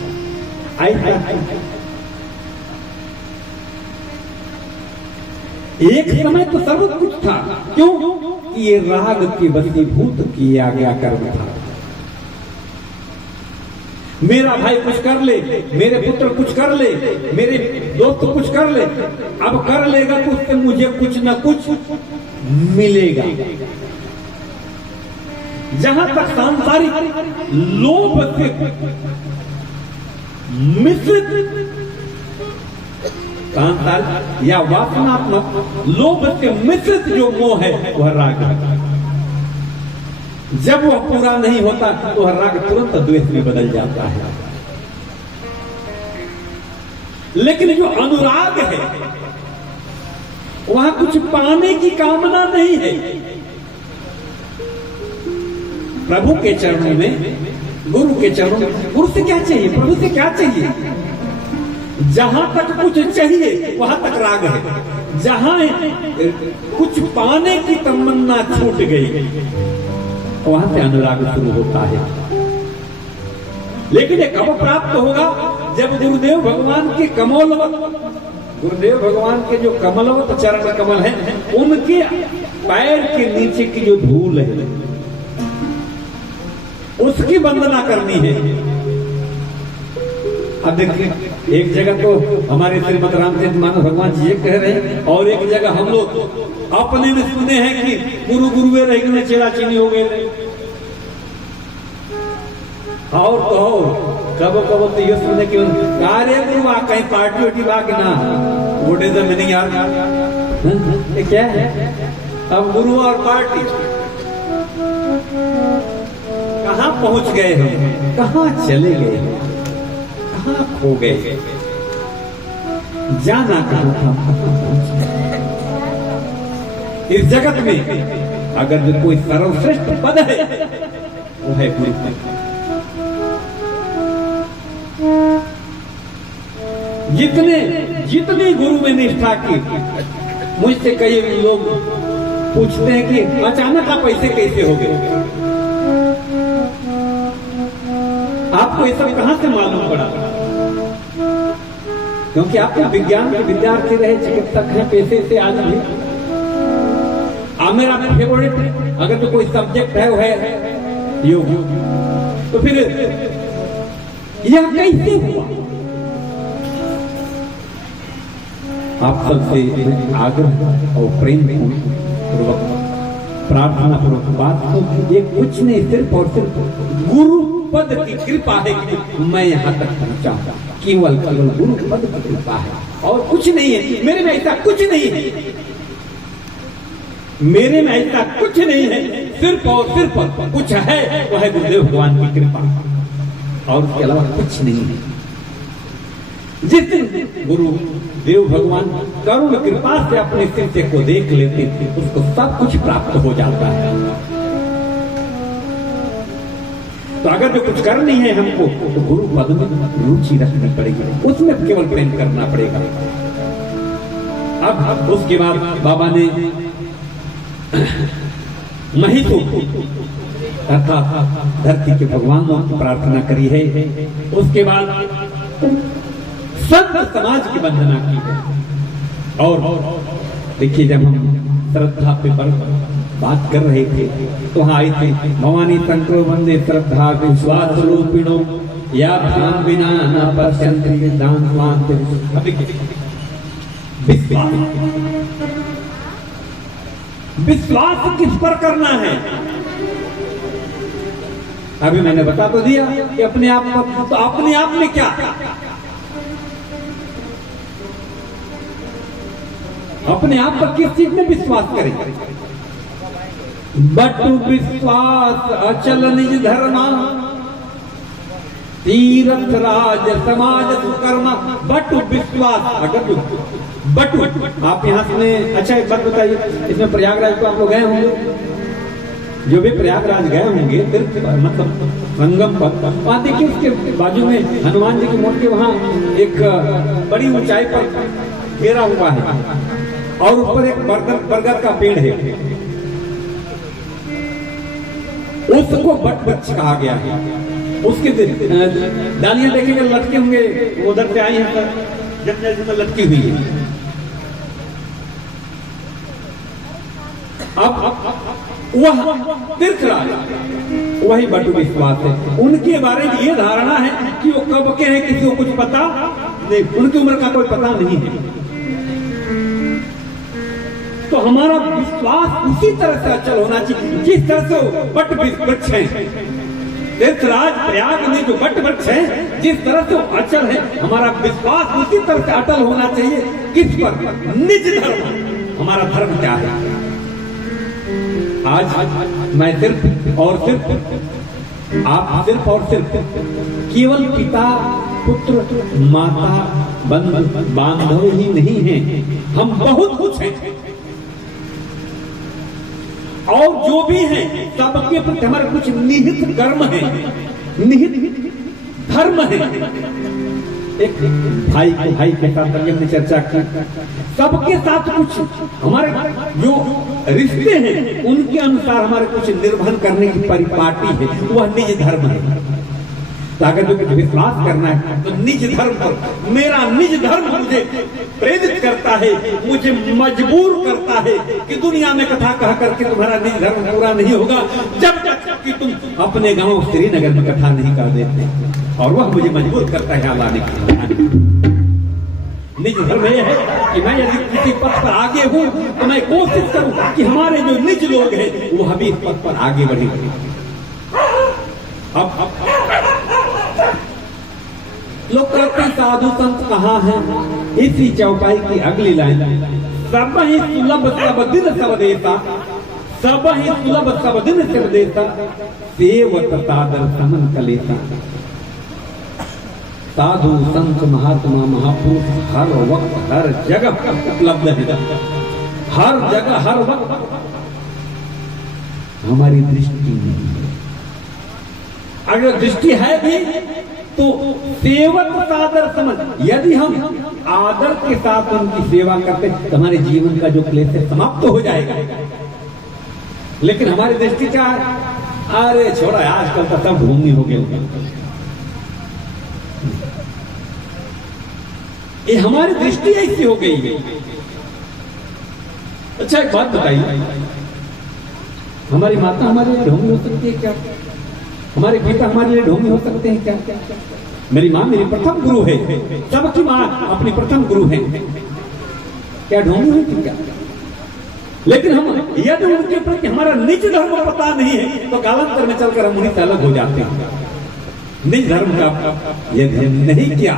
एक समय तो सब कुछ था, क्यों? ये राग की वशीभूत किया गया कर्म था। मेरा भाई कुछ कर ले, मेरे पुत्र कुछ कर ले, मेरे दोस्त कुछ कर ले, अब कर लेगा तो उससे मुझे कुछ न कुछ मिलेगा। जहां तक सांसारिक लोभ से मिश्रित, सांसारिक या वासनात्मक लोभ से मिश्रित जो मोह है वह राग है। जब वह पूरा नहीं होता तो वह राग तुरंत द्वेष में बदल जाता है। लेकिन जो अनुराग है वहां कुछ पाने की कामना नहीं है। प्रभु के चरणों में, गुरु के चरणों में, गुरु से क्या चाहिए, प्रभु से क्या चाहिए? जहां तक कुछ चाहिए वहां तक राग है। जहां कुछ पाने की तमन्ना छूट गई वहां से अनुराग शुरू होता है। लेकिन ये कब प्राप्त होगा? जब गुरुदेव भगवान के कमलवत, गुरुदेव भगवान के जो कमलवत चरण कमल हैं, उनके पैर के नीचे की जो धूल है उसकी वंदना करनी है। अब देखिए, एक जगह तो हमारे श्रीमद रामचरित मानस भगवान जी ये कह रहे हैं, और एक जगह हम लोग अपने में सुने हैं कि गुरु गुरुवे रह गए, चेला चीनी हो गए। और तो और कबो कबो तो ये सुने कि कार्य गुरु आ कहीं पार्टी वार्टी बा के ना वोटे तो नहीं यार, ये क्या है? अब गुरु और पार्टी कहाँ पहुंच गए हम, कहाँ चले गए, कहाँ खो गए, जाना कहाँ था। इस जगत में अगर जो कोई सर्वश्रेष्ठ पद है वो है गुरु पद। जितने गुरु में निष्ठा की, मुझसे कई लोग पूछते हैं कि अचानक आप ऐसे कैसे हो गए, आपको ये सब कहां से मालूम पड़ा? क्योंकि आप तो विज्ञान के विद्यार्थी रहे, चिकित्सक हैं पेशे से आज भी। मेरा फेवरेट अगर तो कोई सब्जेक्ट है वो है योग, तो फिर यह कैसे हुआ? आप सबसे आग्रह और प्रेम पूर्वक प्रार्थना पूर्वक बात को, ये कुछ नहीं, सिर्फ और सिर्फ गुरु पद की कृपा है कि मैं यहाँ तक पहुंचा। केवल गुरु पद की कृपा है और कुछ नहीं है। मेरे में ऐसा कुछ नहीं है, मेरे में ऐसा कुछ नहीं है। सिर्फ और सिर्फ कुछ है, वो है गुरुदेव भगवान की कृपा, और उसके अलावा कुछ नहीं है। जिस दिन गुरु देव भगवान करुण कृपा से अपने शिष्य को देख लेते थे, उसको सब कुछ प्राप्त हो जाता है। तो अगर जो कुछ करनी है हमको, तो गुरु पद में रुचि रखनी पड़ेगी, उसमें केवल प्रेम करना पड़ेगा। अब उसके बाद बाबा ने महिषो तथा धरती के भगवानों की प्रार्थना करी है। उसके बाद संत समाज की वंदना की है। और देखिए, जब हम श्रद्धा पे बात कर रहे थे तो वहां आए थे भवानी शंकरो वंदे श्रद्धा विश्वास रूपिणो या ध्यान बिना न पश्यन्ति दानवान। विश्वास किस पर करना है? अभी मैंने बता तो दिया कि अपने आप पर। तो अपने आप में क्या, अपने आप पर किस चीज में विश्वास करें? बटु विश्वास अचल निज धर्मा, तीर्थ राज समाज सुकर्मा। बटु विश्वास, अगर बटु आप यहाँ सुने। अच्छा एक बात बताइए, इसमें प्रयागराज को आप लोग गए होंगे, जो भी प्रयागराज गए होंगे मतलब संगम पर, वहां देखिए उसके बाजू में हनुमान जी की मूर्ति, वहां एक बड़ी ऊंचाई पर घेरा हुआ है और ऊपर एक बरगद का पेड़ है, उसको बट वृक्ष कहा गया है। उसके डालियां देखेंगे लटके होंगे, उधर से आई है जब लटकी हुई है। अब वह तीर्थराज, वही बटु विश्वास है। उनके बारे में ये धारणा है कि वो कब के हैं किसी को कुछ पता नहीं, उनकी उम्र का कोई पता नहीं है। तो हमारा विश्वास उसी तरह से अचल होना चाहिए जिस तरह से बट वृक्ष है। तीर्थराज प्रयाग में जो बट वृक्ष है, जिस तरह से अचल है, हमारा विश्वास उसी तरह से अटल होना चाहिए। किस पर? निज धर्म। हमारा धर्म क्या है? आज मैं सिर्फ और सिर्फ, आप सिर्फ और सिर्फ केवल पिता पुत्र माता बंधु बांधव ही नहीं है, हम बहुत कुछ हैं। और जो भी है सबके प्रति हमारे कुछ निहित कर्म है, निहित धर्म है। एक भाई के साथ हमने चर्चा की, सबके साथ कुछ हमारे जो रिश्ते हैं उनके अनुसार हमारे कुछ निर्वहन करने की परिपाटी है, वह निज धर्म है। तो अगर जो विश्वास करना है तो निज धर्म पर। मेरा निज धर्म मुझे प्रेरित करता है, मुझे मजबूर करता है कि दुनिया में कथा कह करके तुम्हारा निज धर्म पूरा नहीं होगा जब तक कि तुम अपने गांव श्रीनगर में कथा नहीं कर देते। और वह मुझे मजबूर करता है लाने के लिए। निज धर्म यह है कि मैं यदि किसी पथ पर आगे हूं तो मैं कोशिश करूं कि हमारे जो निज लोग हैं वो भी इस पथ पर आगे बढ़े। अब लोग कहते हैं साधु संत कहाँ हैं? इसी चौपाई की अगली लाइन, सब ही सुलभ सब दिन सब देता, सब ही सुलभ सब दिन सब देता, सेवत सादर समन कलेता। साधु संत महात्मा महापुरुष हर वक्त हर जगह उपलब्ध है, हर जगह हर वक्त। हमारी दृष्टि नहीं है, अगर दृष्टि है भी तो सेवक सादर समझ। यदि हम आदर के साथ उनकी सेवा करते तो हमारे जीवन का जो क्लेश है समाप्त हो जाएगा। लेकिन हमारी दृष्टि क्या है? अरे छोड़ा, आजकल तो सब ढोंगी हो गए। ये हमारी दृष्टि ऐसी हो गई है। अच्छा एक बात बताइए, हमारी माता हमारे लिए ढोंगी हो सकती है क्या? हमारे पिता हमारे लिए ढोंगी हो सकते हैं क्या? मेरी माँ मेरी प्रथम गुरु है, सबकी माँ अपनी प्रथम गुरु है, क्या ढोंगी हुई थी क्या? लेकिन हम यदि उनके प्रति हमारा निज धर्म पता नहीं है तो कालांतर में चलकर हम उन्हीं से अलग हो जाते हैं। निज धर्म का यदि नहीं किया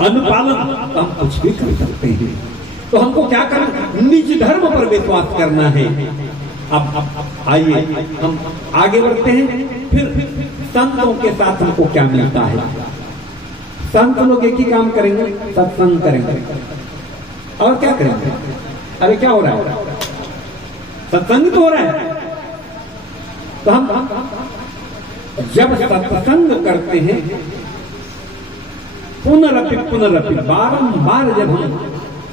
अनुपालन तो हम कुछ भी कर सकते हैं। तो हमको क्या करना? निज धर्म पर विश्वास करना है। अब आइए हम आगे बढ़ते हैं। फिर संतों के साथ हमको क्या मिलता है? संत लोग एक ही काम करेंगे, सत्संग करेंगे। और क्या करेंगे? अरे क्या हो रहा है? सत्संग तो हो रहा है। तो हम जब सत्संग करते हैं पुनरपि बारंबार जब हम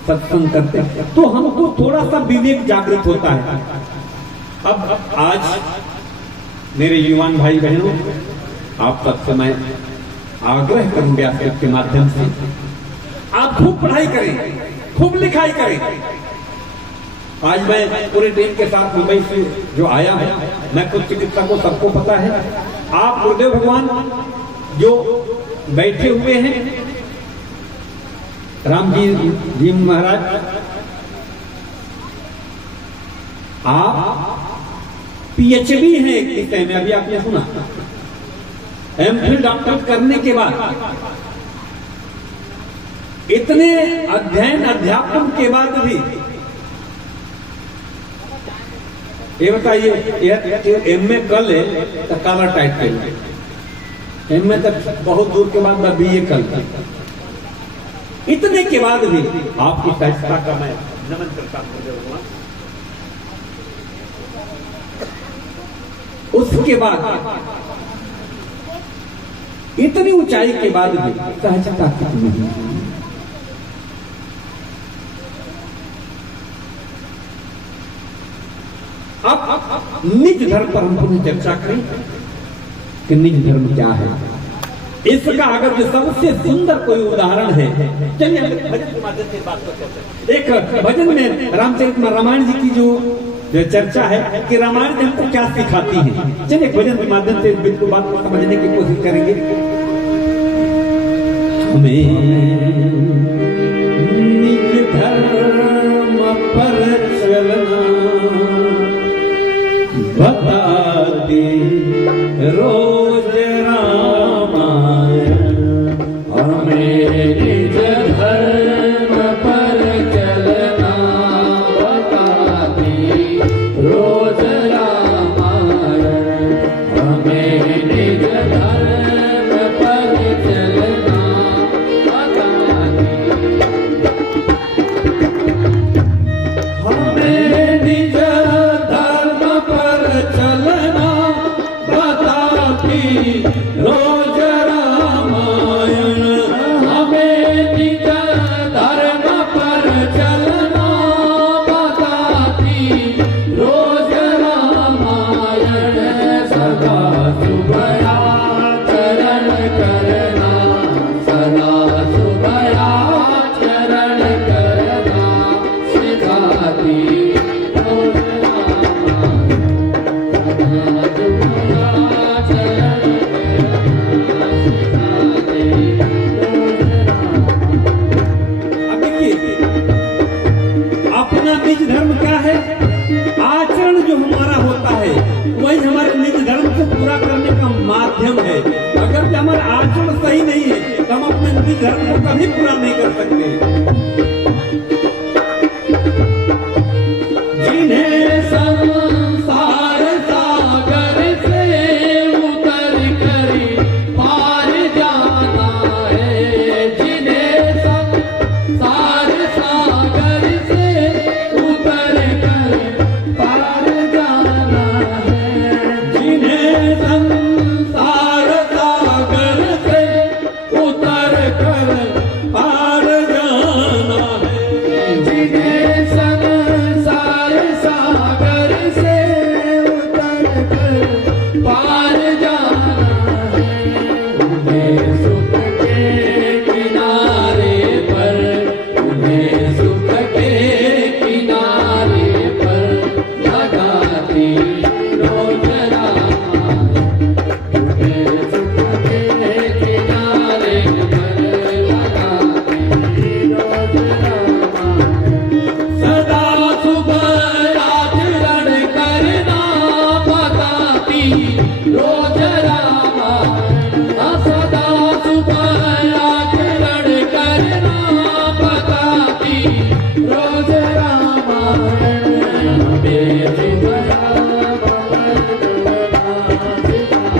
सत्संग करते हैं तो हमको थोड़ा सा विवेक जागृत होता है। अब आज मेरे युवान भाई बहनों, आप सबसे मैं आग्रह करूंगा के माध्यम से आप खूब पढ़ाई करें, खूब लिखाई करें। आज मैं पूरे टीम के साथ मुंबई से जो आया है, मैं खुद चिकित्सक को सबको पता है। आप गुरुदेव भगवान जो बैठे हुए हैं राम जी महाराज, आप पीएचडी है एक विषय में, अभी आपने सुना। एमफिल डॉक्टर करने के बाद इतने अध्ययन अध्यापन के बाद भी ये बताइए, एमए कल है तो काला टाइट कर, एमए तक बहुत दूर के बाद मैं बीए कल, इतने के बाद भी आपकी सहजता का मैं नमन करता हूं। उसके बाद इतनी ऊंचाई के बाद भी सहजता कितनी है? अब निज धर्म पर हम पुनः चर्चा करें कि निज धर्म क्या है। इसका अगर जो सबसे सुंदर कोई उदाहरण है, चलिए भजन के माध्यम से बात करते हैं। एक भजन में रामचरित रामायण जी की जो चर्चा है कि रामायण हमको क्या सिखाती है, चलिए भजन के माध्यम से बिल्कुल बात को समझने की कोशिश करेंगे। हमें निज धर्म पर चलना बताते रोज रामायण, हमें निज धर्म पर चलना बताती रोज रामायण, हमें निज धर्म पर चलना बताती, हमें निज धर्म पर चलना बताती आचरण जो हमारा होता है वही हमारे निज धर्म को पूरा करने का माध्यम है। अगर हमारा आचरण सही नहीं है तो हम अपने निज धर्म को कभी पूरा नहीं कर सकते। जिन्हें संसार सागर से उतर कर पार जाना है, जिन्हें संसार सागर से उतर कर पार जाना है, जिन्हें संसार सागर से उतर कर पार जाना है, जिन्हें संसार सागर से उतर कर पार जाना है, उन्हें सुख के किनारे पर, उन्हें सुख के किनारे पर लगाती रोज रामायण, उन्हें सुख के किनारे पर लगाती रोज रामायण। सदा सुबह आचरण करना बताती रोज रामायण, सदा सुबह आचरण करना बताती रोज रामायण। हमें सुबह रामायण करना सिखाती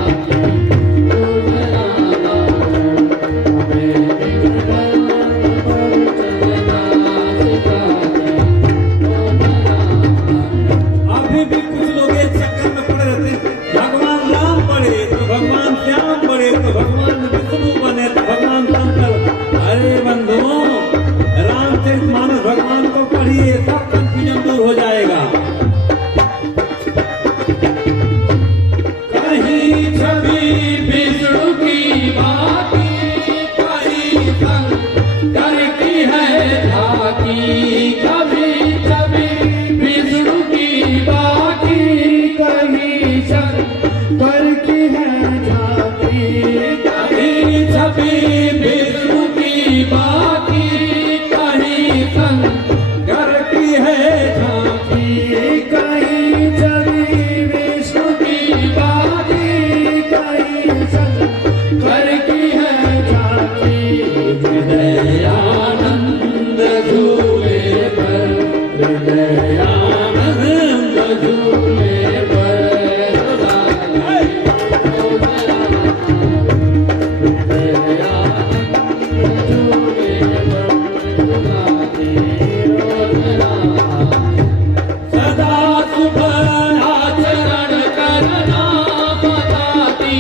रोज रामायण, हमें निज धर्म पर चलना सिखाती रोज रामायण। अभी भी कुछ लोग एक चक्कर में पड़े रहते हैं, भगवान राम बने तो भगवान श्याम बने तो भगवान विष्णु बने तो भगवान शंकर। अरे बंधुओं, रामचरितमानस भगवान को पढ़िए, सब कंफ्यूजन दूर हो जाएगा। कहीं छवि विष्णु की बाकी, कहीं शंकर की है झांकी, कभी छवि विष्णु की बाकी, कहीं शंकर की है झांकी, कहीं छवि विष्णु की बाकी, कहीं शंकर की है झांकी, कहीं छवि विष्णु की बाकी, कहीं शंकर की है झांकी। हृदयानंद झूले पर, हृदयानंद झूले पर झुलाती रोज रामायण, हृदयानंद झूले पर झुलाती रोज रामायण। सदा सुबह आचरण करना बताती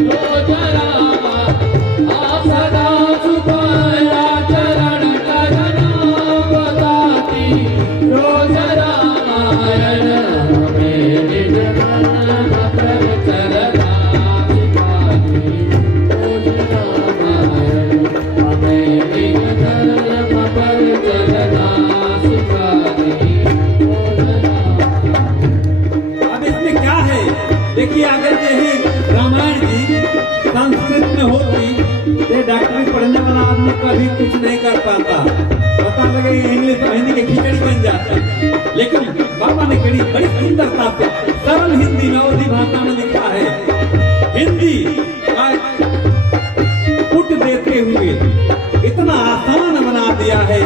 रोज रामायण, सदा सुबह आचरण करना बताती रोज रामायण। हमें निज धर्म पर चलना सिखाती रोज रामायण, हमें निज धर्म पर चलना सिखाती रोज रामायण। अब इसमें क्या है, देखिए अगर यही रामायण जी संस्कृत में होती तो डॉक्टरी पढ़ने वाला आदमी कभी कुछ नहीं कर पाता, पता लगे इंग्लिश और हिंदी की खिचड़ी बन जाती। लेकिन बाबा ने बड़ी सुंदरता से सरल हिंदी में अवधी भाषा में लिखा है। हिंदी का पुट देते हुए इतना आसान बना दिया है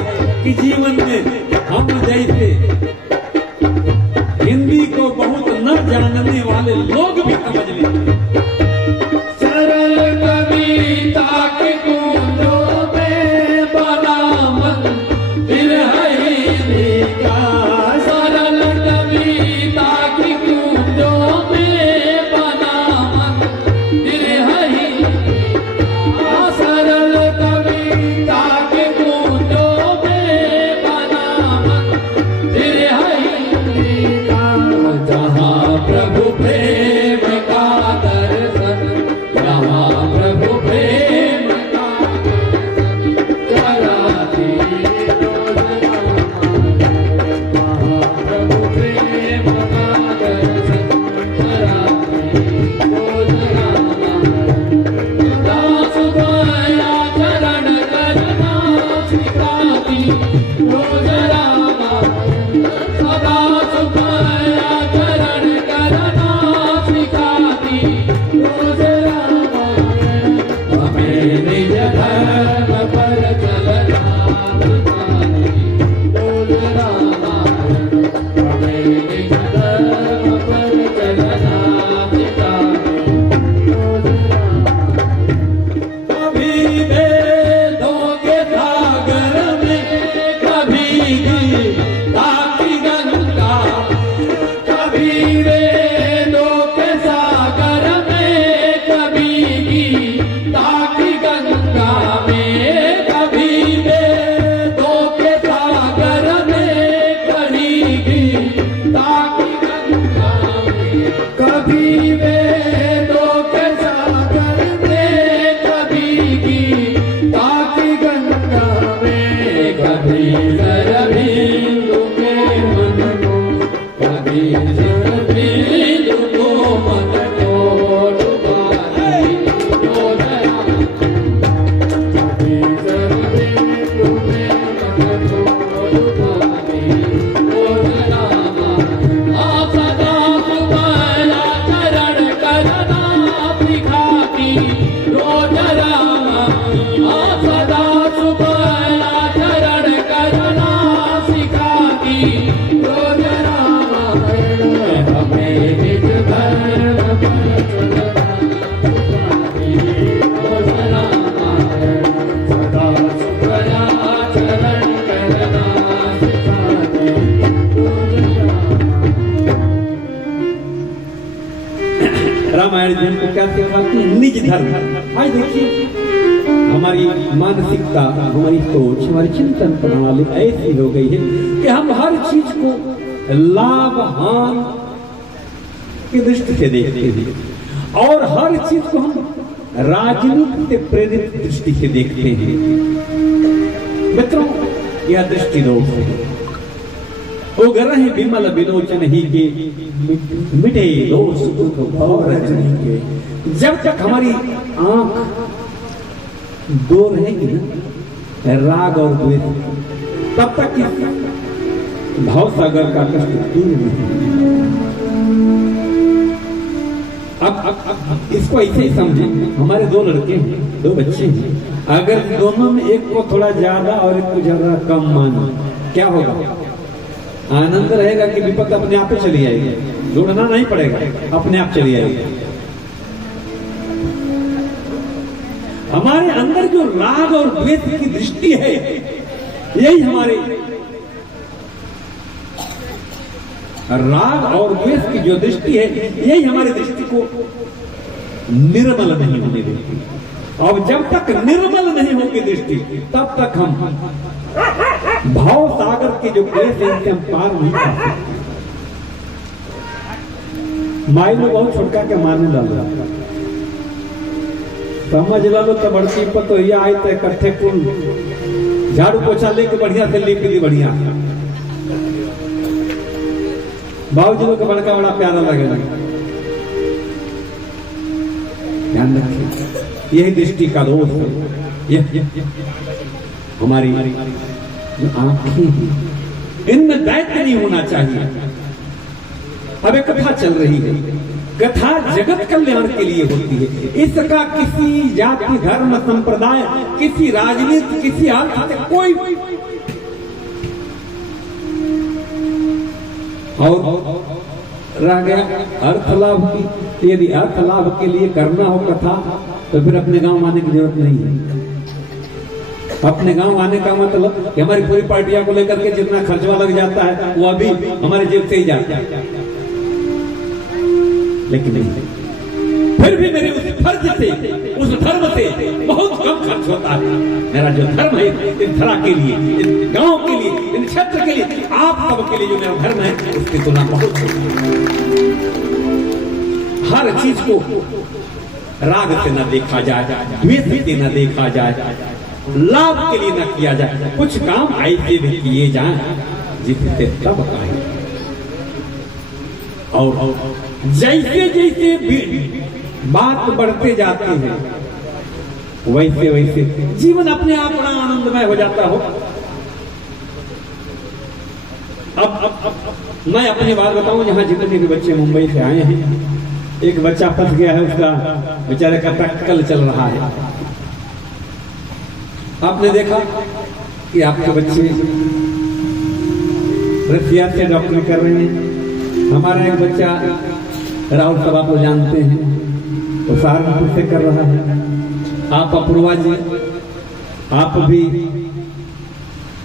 कि जीवन में हम जैसे हिंदी को बहुत न जानने वाले लोग भी समझ लेते। सरल कविता के कुंजों में बना मंदिर है हिंदी का, सरल कविता की कुंजों में बना मंदिर है हिंदी का, सरल कविता के कुंजों में बना मंदिर है हिंदी का। जहाँ प्रभु प्रेम का दर कभी वेदों के सागर में, कभी गीता की गंगा में, कभी वेदों के सागर में, कभी गीता की गंगा में, कभी वेदों के सागर में, कभी गीता की गंगा में, कभी सरबिंदु में मन को, कभी सरबिंदु को मन को डुबाती योजना, कभी सरबिंदु में मन को डुबाती योजना। आप सदा सुबह चरण करना सिखाती रोज रामा, आप सदा सुबह चरण करना सिखाती रोज रामायण, हमें निज धर्म पर चलना सिखाती रोज रामायण, सदा सुबह चरण करना सिखाती रोज रामायण जी हमको क्या सिखाती है? निज धर्म। आज देखिए हमारी मानसिकता, हमारी सोच, हमारी चिंतन प्रणाली ऐसी हो गई है कि हम हर चीज को लाभ हानि की दृष्टि से देखते हैं और हर चीज को हम राजनीति से प्रेरित दृष्टि से देखते हैं। मित्रों, यह दृष्टि दोष है। उगरहि विमल विलोचन ही के, मिटे दोष दुख भव रजनी के। जब तक हमारी आंख दो रहेगी ना राग और द्वेष, तब तक भाव सागर का कष्ट दूर नहीं। अब इसको ऐसे ही समझे, हमारे दो लड़के हैं, दो बच्चे हैं, अगर दोनों में एक को थोड़ा ज्यादा और एक को ज्यादा कम मानो, क्या होगा? आनंद रहेगा कि विपत्ति अपने आप ही चली आएगी, जोड़ना नहीं पड़ेगा, अपने आप चली आएगी। हमारे अंदर जो राग और द्वेष की दृष्टि है, यही हमारे राग और द्वेष की जो दृष्टि है, यही हमारी दृष्टि को निर्मल नहीं होने देती। और जब तक निर्मल नहीं होगी दृष्टि, तब तक हम भाव सागर के जो क्लेश है इनसे हम पार नहीं कर सकते। माई में बहुत छुटका के मारने डाल रहा, समझ लो तो बड़की पर तो ये आए थे इकट्ठे कुल झाड़ू पोछा लेके बढ़िया से लीप दी बढ़िया। बाबूजी लोग का बड़का बड़ा प्यारा लगे लगे। ध्यान रखिए, यही दृष्टि का दोष है। हमारी आंखें हैं, इनमें दैत्य नहीं होना चाहिए। अब एक कथा चल रही है, कथा जगत कल्याण के लिए होती है। इसका किसी जाति धर्म संप्रदाय, किसी राजनीति, किसी अर्थ से कोई और रह गया अर्थ लाभ की। यदि अर्थ लाभ के लिए करना हो कथा, तो फिर अपने गांव आने की जरूरत नहीं है। अपने गांव आने का मतलब कि हमारी पूरी पार्टियां को लेकर के जितना खर्चवा लग जाता है वो अभी हमारे जेब से ही जाता है। लेकिन नहीं, फिर भी मेरे उस फर्ज से, उस धर्म से बहुत कम खर्च होता है। मेरा जो धर्म है इस धरा के लिए, इस गांव के लिए, इन क्षेत्र के लिए, आप सब के लिए जो मेरा धर्म है, उसकी तुलना बहुत हर चीज को राग से न देखा जाए, द्वेष से न देखा जाए, लाभ के लिए न किया जाए। कुछ काम ऐसे भी किए जाए जिससे सब आए। और जैसे जैसे बात बढ़ते जाते हैं, वैसे वैसे जीवन अपने आप बड़ा आनंदमय हो जाता हो। अब मैं अपनी बात बताऊं, यहाँ जितने भी बच्चे मुंबई से आए हैं, एक बच्चा फंस गया है, उसका बेचारे का टक्कल चल रहा है। आपने देखा कि आपके बच्चे रसिया से डॉक्टरी कर रहे हैं। हमारा एक बच्चा राहुल साहब आप जानते हैं, वो सहारनपुर से कर रहा है। आप अपूर्वा जी, आप भी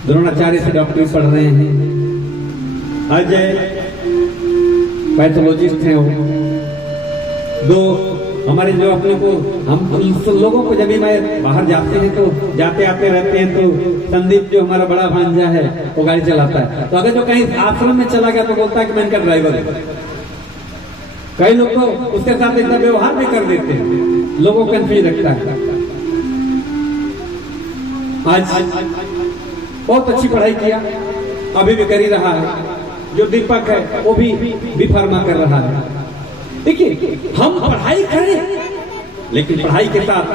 द्रोणाचार्य से डॉक्टरी पढ़ रहे हैं। अजय पैथोलॉजिस्ट हैं वो। दो हमारे जो अपने को हम लोगों को जब भी मैं बाहर जाते हैं तो जाते आते रहते हैं, तो संदीप जो हमारा बड़ा भांजा है वो गाड़ी चलाता है, तो अगर जो कहीं आश्रम में चला गया तो बोलता है कि मैं इनका ड्राइवर है। कई लोग तो उसके साथ इतना व्यवहार भी कर देते हैं, लोगों को कंफ्यूज रखता है। आज बहुत अच्छी पढ़ाई किया, अभी भी कर ही रहा है। जो दीपक है वो भी फार्मा कर रहा है। देखिए, हम पढ़ाई करें, लेकिन पढ़ाई के साथ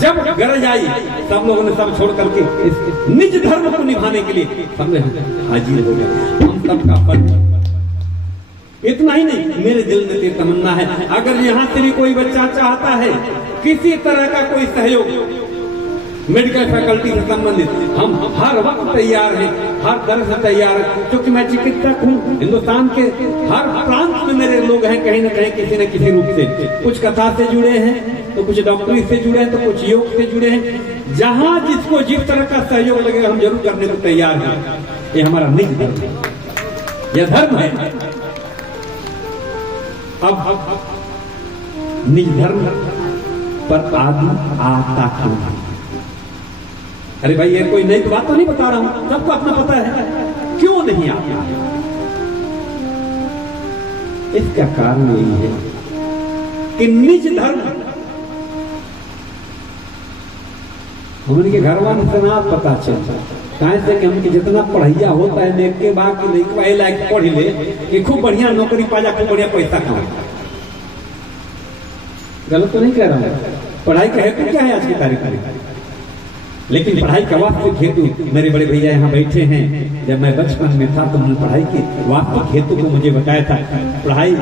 जब गरज आई सब लोगों ने सब छोड़ करके इस निज धर्म को निभाने के लिए हमने हाजिर हो गया। हम सबका फर्ज इतना ही नहीं, मेरे दिल में ये तमन्ना है, अगर यहाँ से भी कोई बच्चा चाहता है किसी तरह का कोई सहयोग मेडिकल फैकल्टी से संबंधित, हम हर वक्त तैयार हैं, हर तरह से तैयार हैं। क्योंकि मैं चिकित्सक हूँ, हिंदुस्तान के हर प्रांत में मेरे लोग हैं, कहीं न कहीं किसी न किसी रूप से, कुछ कथा से जुड़े हैं तो कुछ डॉक्टरी से जुड़े हैं तो कुछ योग से जुड़े हैं। जहां जिसको जिस तरह का सहयोग लगेगा हम जरूर करने को तैयार हैं। ये हमारा निज धर्म है, यह धर्म है। अब निज धर्म पर आदमी आता क्यों है? अरे भाई, ये कोई नई बात तो नहीं बता रहा हूं, सबको अपना पता है क्यों नहीं आता। इसका कारण यही है कि निज धर्म उनके घर वाले से ना पता चलता, कहां से कि हमके जितना पढ़ैया होता है नेक के बाद की नहीं लायक पढ़ ले कि खूब बढ़िया नौकरी पा जा, खूब बढ़िया पैसा कमा। गलत तो नहीं कह रहा हूं, पढ़ाई का हेतु क्या है आज की तारीख में? लेकिन पढ़ाई का वास्तविक हेतु मेरे बड़े भैया यहाँ बैठे हैं, जब मैं बचपन में था तो उन्होंने पढ़ाई की वास्तविक हेतु को मुझे बताया था। पढ़ाई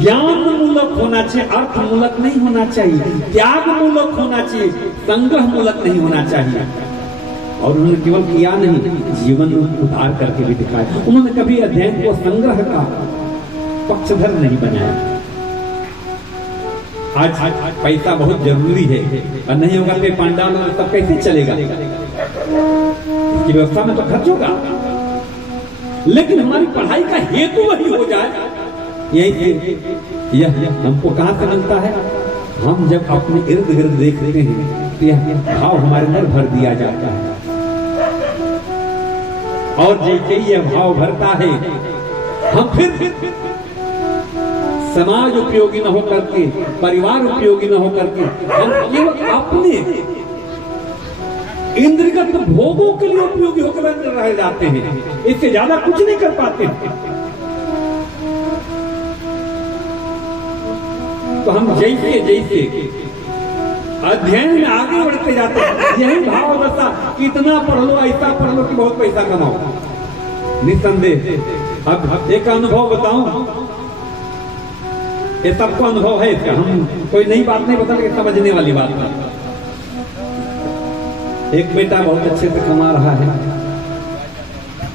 ज्ञान मूलक होना चाहिए, अर्थ मूलक नहीं होना चाहिए, त्याग मूलक होना चाहिए, संग्रह मूलक नहीं होना चाहिए। और उन्होंने केवल किया नहीं, जीवन में उतार करके भी दिखाया। उन्होंने कभी अध्ययन को संग्रह का पक्षधर नहीं बनाया। आज पैसा बहुत जरूरी है और नहीं होगा तो पांडाल और सब कैसे चलेगा? इसकी व्यवस्था में तो खर्च होगा, लेकिन हमारी पढ़ाई का हेतु वही हो जाए। यह हमको कहां से मिलता है? हम जब अपने इर्द गिर्द देखते हैं तो यह भाव हमारे अंदर भर दिया जाता है, और जैसे यह भाव भरता है हम फिर समाज उपयोगी न होकर के, परिवार उपयोगी न होकर के, हम केवल अपने इंद्रियगत भोगों के लिए उपयोगी होकर रह जाते हैं, इससे ज्यादा कुछ नहीं कर पाते। तो हम जैसे जैसे अध्ययन में आगे बढ़ते जाते हैं, यही भाव दशा, इतना पढ़ लो, ऐसा पढ़ लो कि बहुत पैसा कमाओ। निसंदेह अब एक अनुभव बताऊं, ये सबको अनुभव है इसका, हम कोई नई बात नहीं बता रहे, समझने वाली बात है। एक बेटा बहुत अच्छे से कमा रहा है,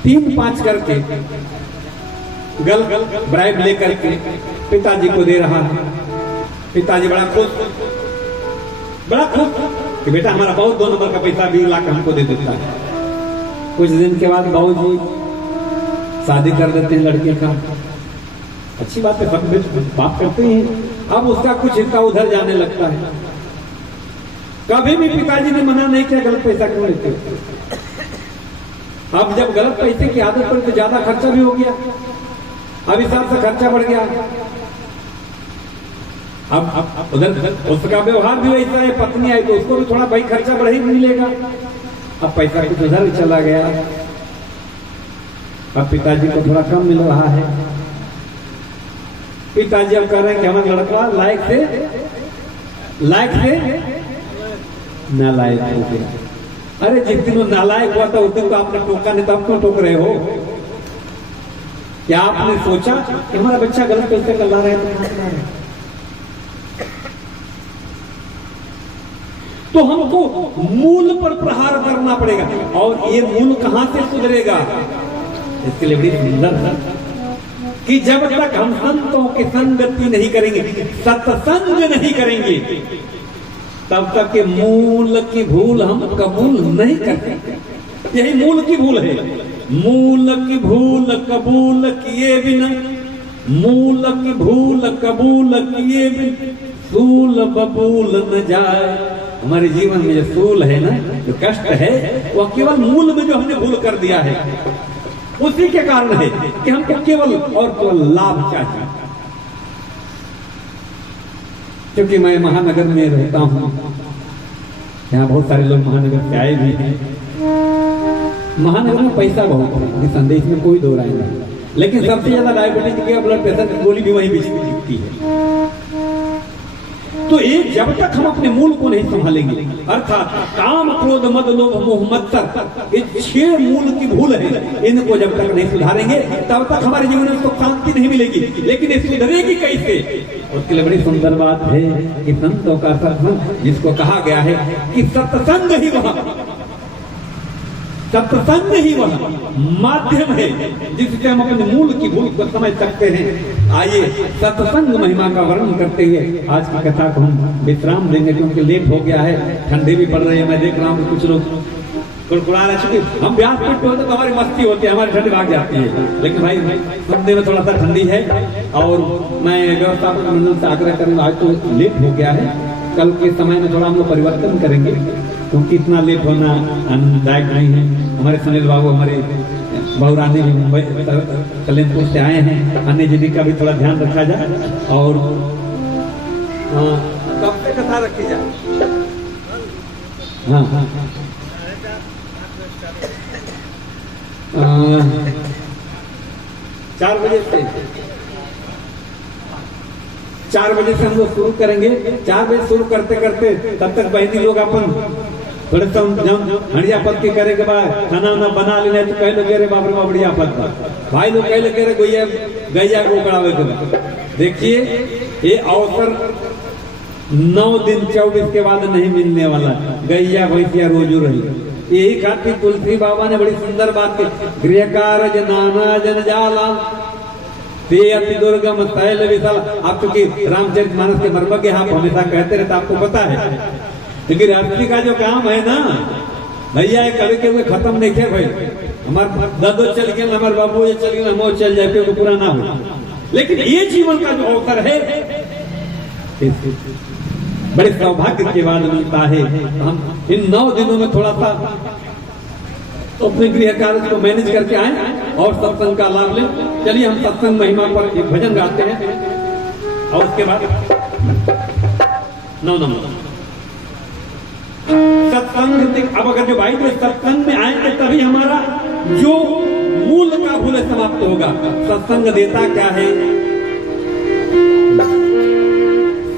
3-5 करके गल ब्राइब लेकर के पिताजी को दे रहा है। पिताजी बड़ा खुश कि बेटा हमारा बहुत 2 नंबर का पैसा भी लाकर हमको दे देता है। कुछ दिन के बाद बाबूजी शादी कर देते हैं लड़के का। अच्छी बात है, सब बात करते हैं। अब उसका कुछ हिस्सा उधर जाने लगता है। कभी भी पिताजी ने मना नहीं किया गलत पैसा क्यों लेते। अब जब गलत पैसे की आदत पड़ी तो ज्यादा खर्चा भी हो गया, अब हिसाब से खर्चा बढ़ गया। अब उधर उसका व्यवहार भी वैसा है, पत्नी आई तो उसको भी थोड़ा भाई खर्चा बढ़ ही मिलेगा। अब पैसा कुछ उधर चला गया, अब पिताजी को थोड़ा कम मिल रहा है। पिताजी अब कह रहे हैं कि हमारा लड़का लायक से नालायक हो गया। अरे जिस दिन वो नालायक हुआ था उस दिन तो आपने टोका नहीं, तो आप क्यों टोक रहे हो? क्या आपने सोचा कि हमारा बच्चा गलत पैसे कर ला रहा है? तो हमको मूल पर प्रहार करना पड़ेगा, और ये मूल कहां से सुधरेगा? इसके लिए बड़ी सुंदर कि जब तक हम संतों की संगति नहीं करेंगे, सत्संग नहीं करेंगे, तब तक के मूल की भूल हम कबूल नहीं करते। यही मूल की भूल है। मूल की भूल कबूल किए बिना मूल की भूल कबूल किए बिन सूल बबूल न जाए। हमारे जीवन में जो सूल है ना, जो कष्ट है, वो केवल मूल में जो हमने भूल कर दिया है, उसी के कारण है कि हमको केवल और केवल लाभ चाहिए। क्योंकि मैं महानगर में रहता हूं, यहाँ बहुत सारे लोग महानगर से आए भी हैं। महानगर में पैसा बहुत है, संदेश में कोई दो राय नहीं, लेकिन सबसे ज्यादा डायबिटीज की ब्लड प्रेशर की गोली भी वही बिकती है। तो एक जब तक हम अपने मूल को नहीं संभालेंगे, अर्थात काम क्रोध मद लोभ मोह मत्सर, ये 6 मूल की भूल है, इनको जब तक नहीं सुधारेंगे तब तक हमारे जीवन में उसको शांति नहीं मिलेगी। लेकिन ये सुधरेगी कैसे? उसके लिए बड़ी सुंदर बात है कि संतों का सत्संग, जिसको कहा गया है कि सत्संग ही वह सत्संग ही वह माध्यम है जिससे हम अपने मूल की भूल को समझ सकते हैं। आइए सत्संग महिमा का वर्णन करते हुए आज की कथा को हम विश्राम देंगे, क्योंकि लेट हो गया है, ठंडी भी पड़ रही है। मैं देख रहा हूँ कुछ लोग कुड़कुड़ा रहे, चूंकि हम व्यासपीठ होते तो हमारी मस्ती होती है, हमारी ठंडी भाग जाती है। लेकिन भाई सुनने में थोड़ा सा ठंडी है, और मैं व्यवस्थापक मंडल से आग्रह करूंगा, आज तो लेट हो गया है, कल के समय में थोड़ा हम लोग परिवर्तन करेंगे, क्योंकि इतना लेट होना आनंददायक नहीं है। हमारे सुनील बाबू, हमारे बहुरानी भी मुंबई कल्याणपुर से आए हैं, अन्य जी का भी थोड़ा ध्यान रखा जाए, और कब से कथा रखी जाए। हाँ 4 बजे से 4 बजे से हम लोग शुरू करेंगे। 4 बजे शुरू करते करते तब तक बहनी लोग अपन थोड़े तो हड़िया पत्ती करे के बाद खाना वाना बना लेना, तो कह लो रे बाप रे बाप बढ़िया पत्ता, भाई लोग कह लो रे गैया गैया को उकड़ावे के बाद। देखिए ये अवसर 9 दिन 24 के बाद नहीं मिलने वाला, गैया भैंसिया रोजू रही। यही खातिर तुलसी बाबा ने बड़ी सुंदर बात की, गृह कार्य नाना जन जाला ते अति दुर्गम शैल विशाल। आप चूंकि रामचरितमानस के मर्मज्ञ आप हमेशा कहते रहते, आपको पता है, लेकिन रात्रि का जो काम है ना भैया, कभी के हुए खत्म नहीं थे भाई। हमारे दादो चल गए, हमारे बाबू ये चल गए, हम चल जाए तो पूरा ना हो। लेकिन ये जीवन का जो अवसर है बड़े सौभाग्य के बाद मिलता है। हम इन 9 दिनों में थोड़ा सा अपने गृह कार्य को मैनेज करके आए और सत्संग का लाभ लें। चलिए हम सत्संग महिमा पर एक भजन गाते हैं, और उसके बाद नमः सत्संग। अब अगर जो भाई जो सत्संग में आएंगे तभी हमारा जो मूल का भूल समाप्त होगा। सत्संग देता क्या है?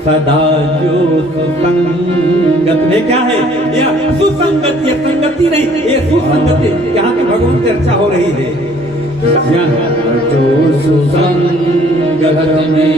सदा जो सुसंगत में क्या है? यह सुसंगति, ये संगति नहीं, ये सुसंगति। यहाँ पे भगवान चर्चा हो रही है। जो सुसंगत में